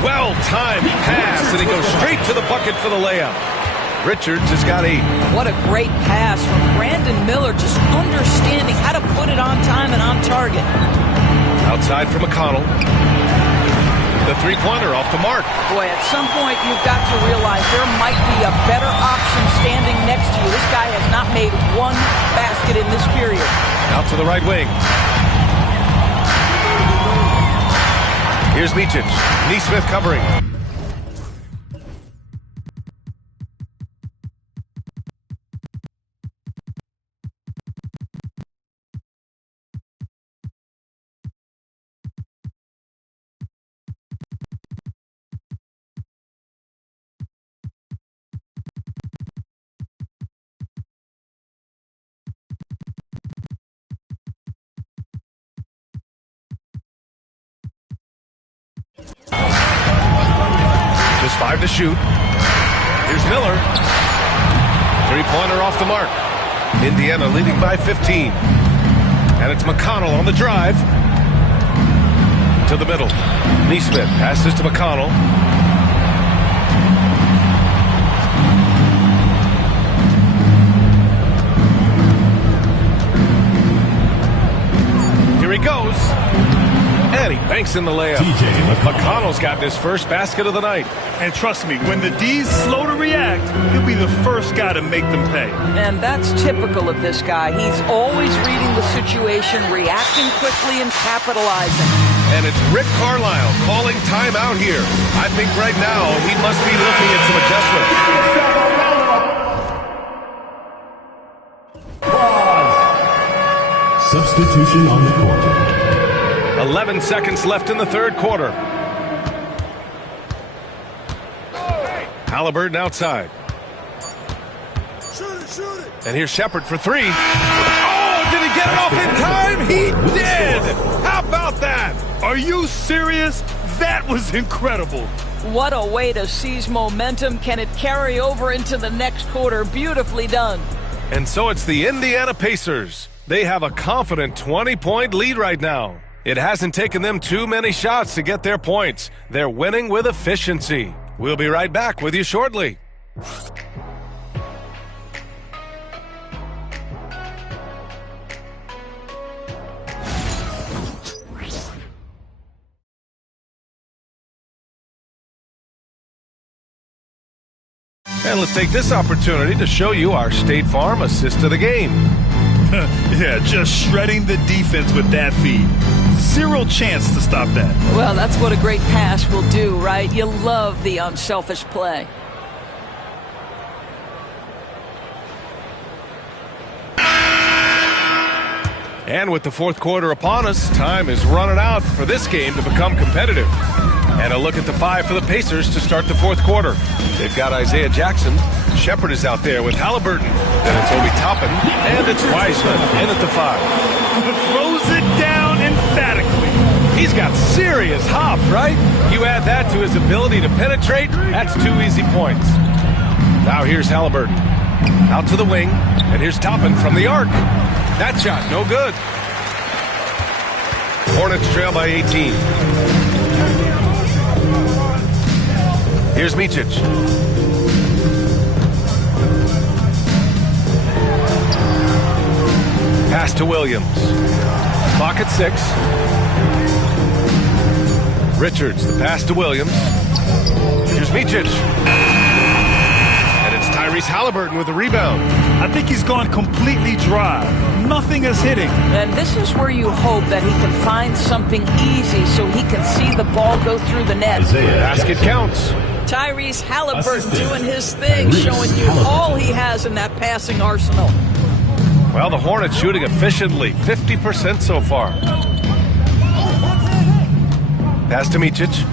Well-timed pass, and he goes straight to the bucket for the layup. Richards has got 8. What a great pass from Brandon Miller, just understanding how to put it on time and on target. Outside for McConnell. the three-pointer off the mark. Boy, at some point you've got to realize there might be a better option standing next to you. This guy has not made one basket in this period. Out to the right wing. Here's Mičić. Nesmith covering. Just 5 to shoot. Here's Miller. Three-pointer off the mark. Indiana leading by 15. And it's McConnell on the drive. To the middle. Nesmith passes to McConnell. Here he goes. And he banks in the layup. McConnell's got his first basket of the night. And trust me, when the D's slow to react, he'll be the first guy to make them pay. And that's typical of this guy. He's always reading the situation, reacting quickly, and capitalizing. And it's Rick Carlisle calling timeout here. I think right now he must be looking at some adjustments. Substitution on the court. 11 seconds left in the third quarter. Halliburton outside. And here's Shepard for three. Oh, did he get it off in time? He did! How about that? Are you serious? That was incredible. What a way to seize momentum. Can it carry over into the next quarter? Beautifully done. And so it's the Indiana Pacers. They have a confident 20-point lead right now. It hasn't taken them too many shots to get their points. They're winning with efficiency. We'll be right back with you shortly. And let's take this opportunity to show you our State Farm assist to the game. Yeah, just shredding the defense with that feed. Zero chance to stop that. Well, that's what a great pass will do, right? You love the unselfish play. And with the fourth quarter upon us, time is running out for this game to become competitive. And a look at the five for the Pacers to start the fourth quarter. They've got Isaiah Jackson. Shepard is out there with Halliburton. Then it's Obi Toppin. And it's Wiseman in at the five. Throws it down emphatically. He's got serious hop, right? You add that to his ability to penetrate, that's 2 easy points. Now here's Halliburton. Out to the wing. And here's Toppin from the arc. That shot, no good. Hornets trail by 18. Here's Mičić. Pass to Williams. Clock at 6. Richards, the pass to Williams. Here's Mičić. And it's Tyrese Halliburton with the rebound. I think he's gone completely dry. Nothing is hitting. And this is where you hope that he can find something easy so he can see the ball go through the net. Basket counts. Tyrese Halliburton doing his thing, showing you all he has in that passing arsenal. Well, the Hornets shooting efficiently, 50% so far. Pass to Mičić.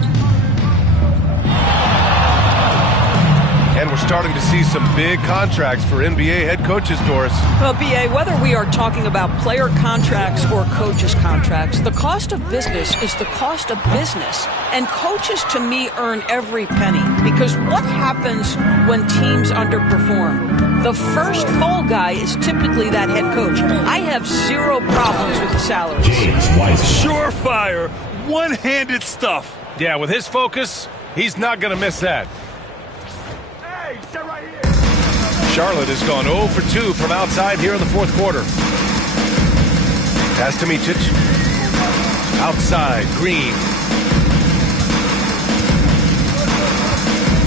And we're starting to see some big contracts for NBA head coaches, Doris. Well, B.A., whether we are talking about player contracts or coaches' contracts, the cost of business is the cost of business. And coaches, to me, earn every penny. Because what happens when teams underperform? The first fall guy is typically that head coach. I have zero problems with the salaries. Surefire, one-handed stuff. Yeah, with his focus, he's not going to miss that. Charlotte has gone 0 for 2 from outside here in the fourth quarter. Pass to Mičić. Outside, Green.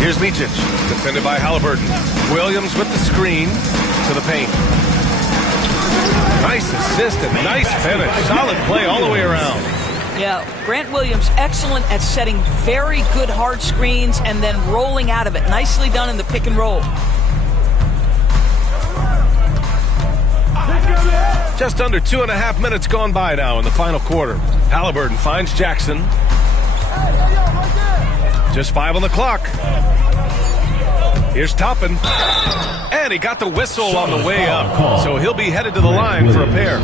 Here's Micic, defended by Halliburton. Williams with the screen to the paint. Nice assist and nice finish. Solid play all the way around. Yeah, Grant Williams, excellent at setting very good hard screens and then rolling out of it. Nicely done in the pick and roll. Just under 2.5 minutes gone by now in the final quarter. Halliburton finds Jackson. Just 5 on the clock. Here's Toppin. And he got the whistle on the way up. So he'll be headed to the line for a pair.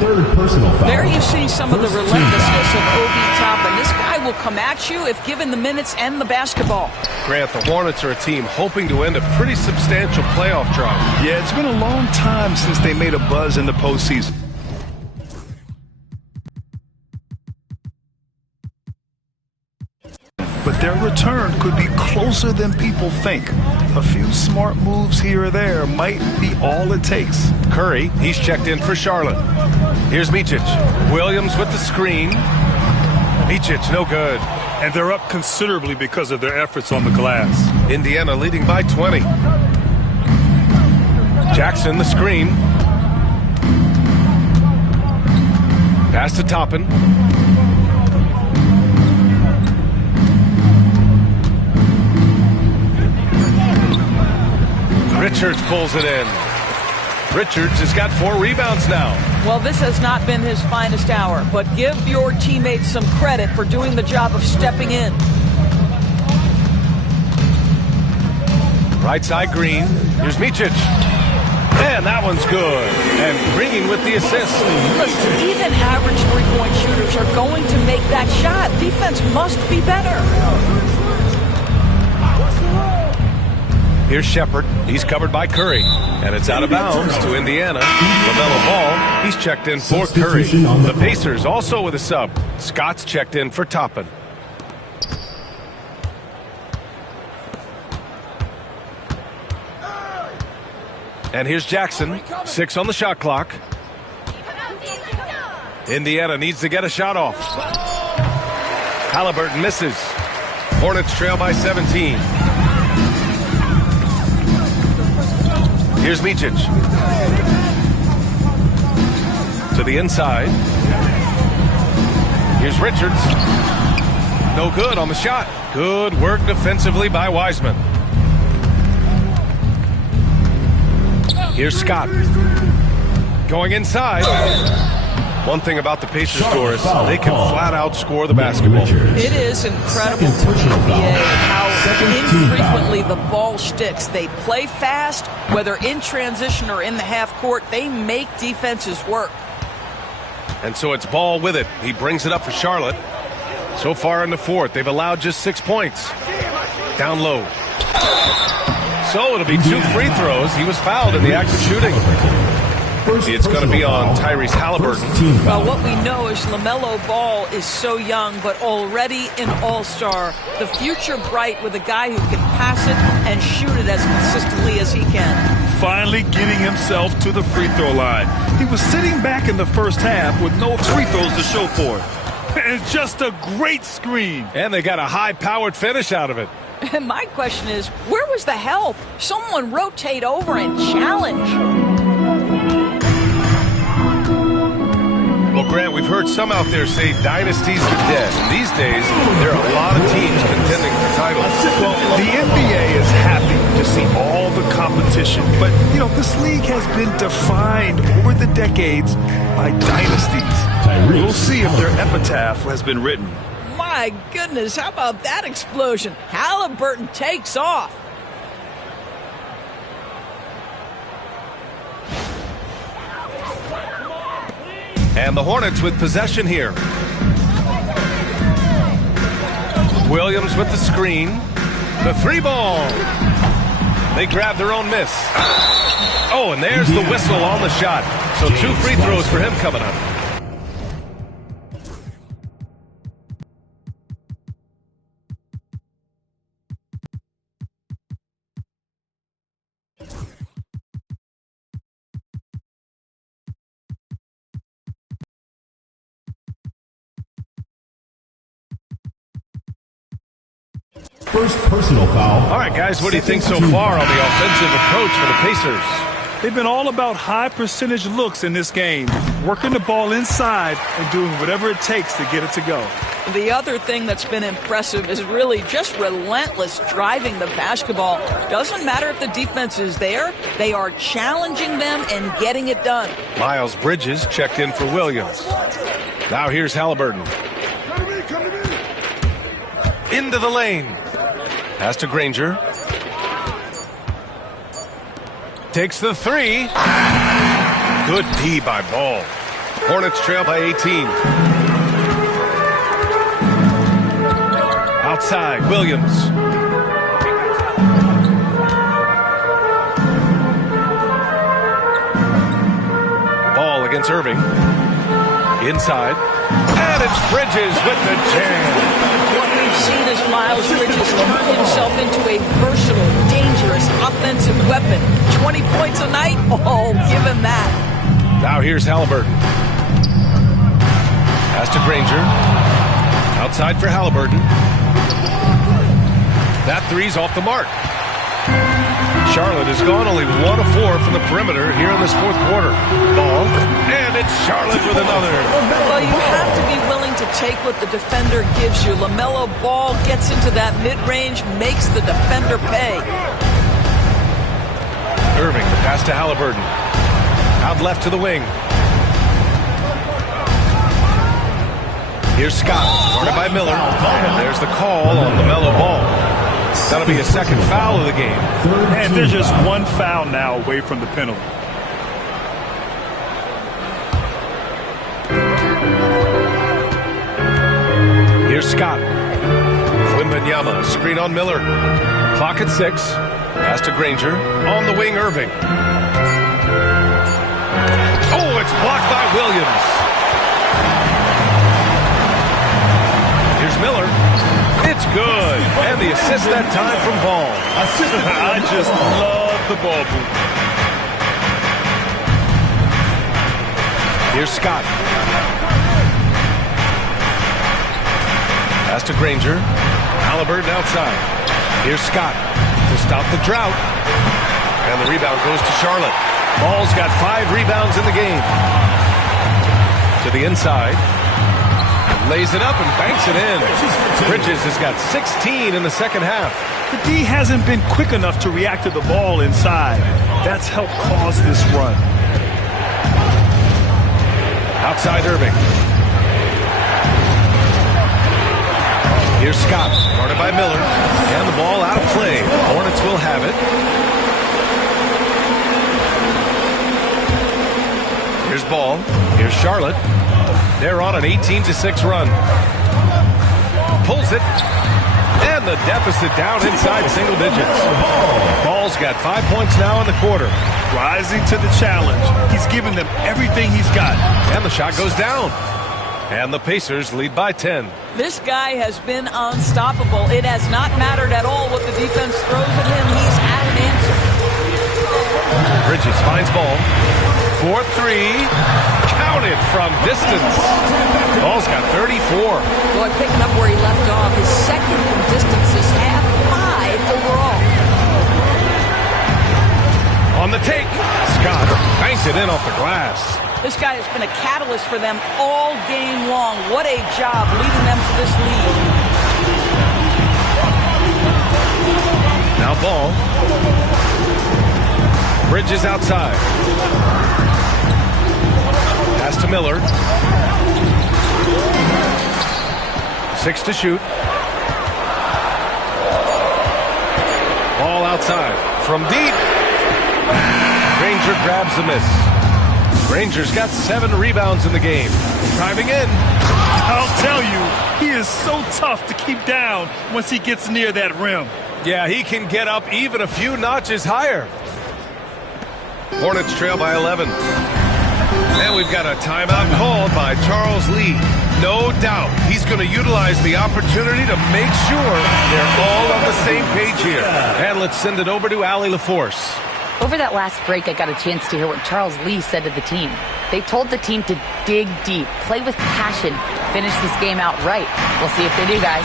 Third personal foul. There you see some of the relentlessness of Obi Toppin. This guy will come at you if given the minutes and the basketball. Grant, the Hornets are a team hoping to end a pretty substantial playoff drive. Yeah, it's been a long time since they made a buzz in the postseason. But their return could be closer than people think. A few smart moves here or there might be all it takes. Curry, he's checked in for Charlotte. Here's Micic. Williams with the screen. Micic, no good. And they're up considerably because of their efforts on the glass. Indiana leading by 20. Jackson, the screen. Pass to Toppin. Richards pulls it in. Richards has got 4 rebounds now. Well, this has not been his finest hour, but give your teammates some credit for doing the job of stepping in. Right side Green. Here's Micic. And that one's good. And Green with the assist. Listen, even average three-point shooters are going to make that shot. Defense must be better. Here's Shepard. He's covered by Curry. And it's out of bounds to Indiana. LaMelo Ball, he's checked in for Curry. The Pacers also with a sub. Scott's checked in for Toppin. And here's Jackson. 6 on the shot clock. Indiana needs to get a shot off. Halliburton misses. Hornets trail by 17. Here's Micic. To the inside. Here's Richards. No good on the shot. Good work defensively by Wiseman. Here's Scott. Going inside. One thing about the Pacers, Doris, they can flat out score the basketball. It is incredible to the NBA how infrequently the ball sticks. They play fast, whether in transition or in the half court. They make defenses work. And so it's Ball with it. He brings it up for Charlotte. So far in the fourth, they've allowed just 6 points. Down low. So it'll be 2 free throws. He was fouled in the act of shooting. It's going to be on Tyrese Halliburton. Well, what we know is LaMelo Ball is so young, but already an all-star. The future bright with a guy who can pass it and shoot it as consistently as he can. Finally getting himself to the free throw line. He was sitting back in the first half with no free throws to show for it. And just a great screen. And they got a high-powered finish out of it. And my question is, where was the help? Someone rotate over and challenge. Well, Grant, we've heard some out there say dynasties are dead. And these days, there are a lot of teams contending for titles. Well, the NBA is happy to see all the competition. But, this league has been defined over the decades by dynasties. We'll see if their epitaph has been written. My goodness, how about that explosion? Halliburton takes off. And the Hornets with possession here. Williams with the screen. The 3-ball. They grab their own miss. Oh, and there's the whistle on the shot. So 2 free throws for him coming up. first personal foul. All right, guys, what do you think so far on the offensive approach for the Pacers? They've been all about high percentage looks in this game, working the ball inside and doing whatever it takes to get it to go. The other thing that's been impressive is really just relentless driving the basketball. Doesn't matter if the defense is there, they are challenging them and getting it done. Miles Bridges checked in for Williams. Now here's Halliburton. Into the lane. Pass to Granger. Takes the three. Good D by Ball. Hornets trail by 18. Outside, Williams. Ball against Irving. Inside. And it's Bridges with the jam. What we've seen is Miles Bridges turn himself into a versatile, dangerous offensive weapon. 20 points a night? Oh, give him that. Now here's Halliburton. Pass to Granger. Outside for Halliburton. That three's off the mark. Charlotte has gone only 1 of 4 from the perimeter here in this fourth quarter. Ball, and it's Charlotte with another. Well, you have to be willing to take what the defender gives you. LaMelo Ball gets into that mid-range, makes the defender pay. Irving, the pass to Halliburton. Out left to the wing. Here's Scott, guarded by Miller. And there's the call on LaMelo Ball. That'll be a second foul of the game. And there's just one foul now away from the penalty. Here's Scott. Wembanyama, screen on Miller. Clock at 6. Pass to Granger. On the wing, Irving. Oh, it's blocked by Williams. Here's Miller. It's good. And the assist that time from Ball. I just love the ball movement. Here's Scott. Pass to Granger. Halliburton outside. Here's Scott to stop the drought. And the rebound goes to Charlotte. Ball's got 5 rebounds in the game. To the inside. Lays it up and banks it in. Bridges has got 16 in the second half. The D hasn't been quick enough to react to the ball inside. That's helped cause this run. Outside Irving. Here's Scott, guarded by Miller. And the ball out of play. Hornets will have it. Here's Ball. Here's Charlotte. They're on an 18-6 run. Pulls it. And the deficit down inside single digits. Ball's got 5 points now in the quarter. Rising to the challenge. He's given them everything he's got. And the shot goes down. And the Pacers lead by 10. This guy has been unstoppable. It has not mattered at all what the defense throws at him. He's had an answer. Bridges finds Ball. 4-3. Counted from distance. Ball's got 34. Boy, picking up where he left off. His second from distance this half, 5 overall. On the take. Scott banks it in off the glass. This guy has been a catalyst for them all game long. What a job leading them to this lead. Now Ball. Bridges outside. Pass to Miller. 6 to shoot. Ball outside. From deep. Granger grabs the miss. Granger's got 7 rebounds in the game. Driving in. I'll tell you, he is so tough to keep down once he gets near that rim. Yeah, he can get up even a few notches higher. Hornets trail by 11. And we've got a timeout called by Charles Lee. No doubt he's going to utilize the opportunity to make sure they're all on the same page here. And let's send it over to Allie LaForce. Over that last break, I got a chance to hear what Charles Lee said to the team. They told the team to dig deep, play with passion, finish this game out right. We'll see if they do, guys.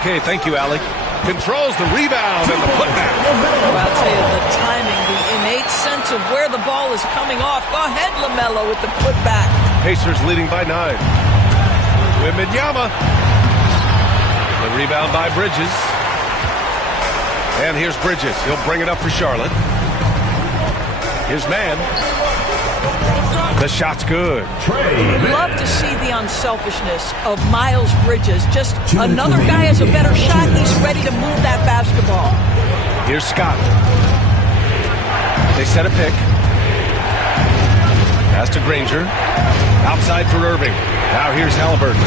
Okay, thank you, Allie. controls the rebound and the putback. Well, I'll tell you, the timing, the innate sense of where the ball is coming off. Go ahead, LaMelo, with the putback. Pacers leading by 9. Wembanyama. The rebound by Bridges. And here's Bridges. He'll bring it up for Charlotte. Here's Mann. The shot's good. Love to see the unselfishness of Miles Bridges. Just another guy has a better shot. He's ready to move that basketball. Here's Scott. They set a pick. Pass to Granger. Outside for Irving. Now here's Halliburton.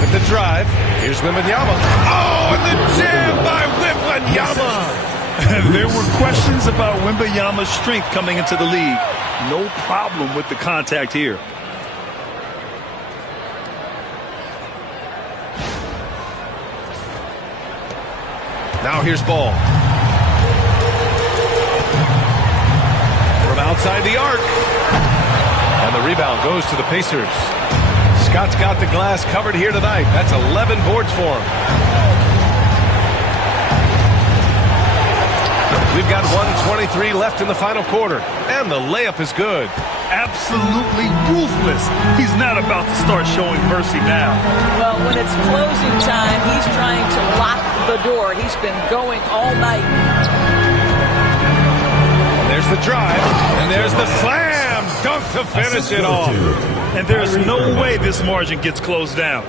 With the drive. Here's Wembanyama. Oh, and the jam by Wembanyama. There were questions about Wembanyama's strength coming into the league. No problem with the contact here. Now here's Ball. From outside the arc. And the rebound goes to the Pacers. Scott's got the glass covered here tonight. That's 11 boards for him. We've got 1:23 left in the final quarter, and the layup is good. Absolutely ruthless. He's not about to start showing mercy now. Well, when it's closing time, he's trying to lock the door. He's been going all night. And there's the drive, and there's the slam dunk to finish it off. And there's no way this margin gets closed down.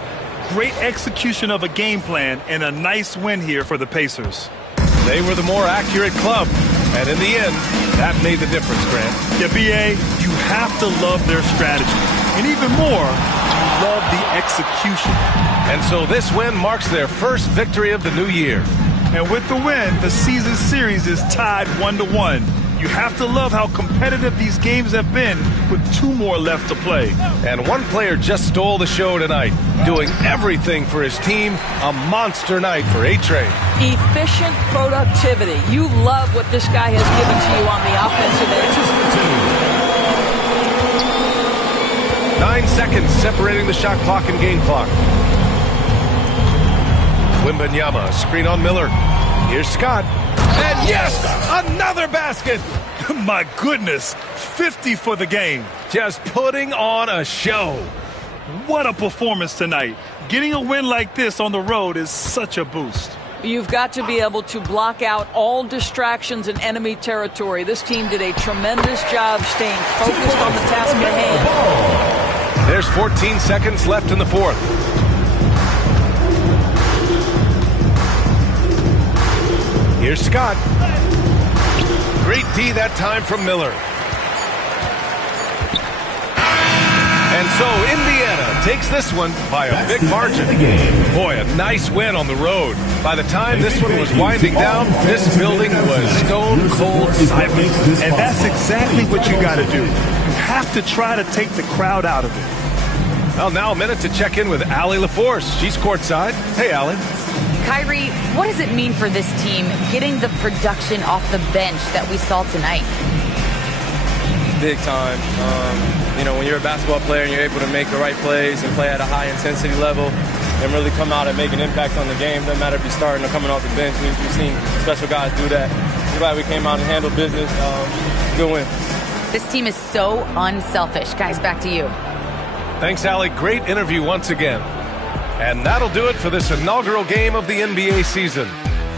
Great execution of a game plan and a nice win here for the Pacers. They were the more accurate club, and in the end, that made the difference, Grant. Yeah, B.A., you have to love their strategy. And even more, you love the execution. And so this win marks their first victory of the new year. And with the win, the season series is tied 1-1. You have to love how competitive these games have been with 2 more left to play. And one player just stole the show tonight, doing everything for his team. A monster night for A-Train. Efficient productivity. You love what this guy has given to you on the offensive end. 9 seconds separating the shot clock and game clock. Wembanyama, screen on Miller. Here's Scott. And yes, another basket. My goodness, 50 for the game. Just putting on a show. What a performance tonight. Getting a win like this on the road is such a boost. You've got to be able to block out all distractions in enemy territory. This team did a tremendous job staying focused on the task at hand. There's 14 seconds left in the fourth. Here's Scott. Great D that time from Miller. And so Indiana takes this one by a big margin. Boy, a nice win on the road. By the time this one was winding down, this building was stone cold silent. And that's exactly what you got to do. You have to try to take the crowd out of it. Well, now a minute to check in with Allie LaForce. She's courtside. Hey, Allie. Kyrie, what does it mean for this team getting the production off the bench that we saw tonight? Big time. When you're a basketball player and you're able to make the right plays and play at a high intensity level and really come out and make an impact on the game, doesn't matter if you're starting or coming off the bench. We've seen special guys do that. I'm glad we came out and handled business. Good win. This team is so unselfish. Guys, back to you. Thanks, Allie. Great interview once again. And that'll do it for this inaugural game of the NBA season.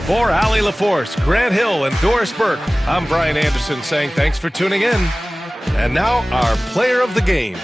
For Allie LaForce, Grant Hill, and Doris Burke, I'm Brian Anderson saying thanks for tuning in. And now our player of the game.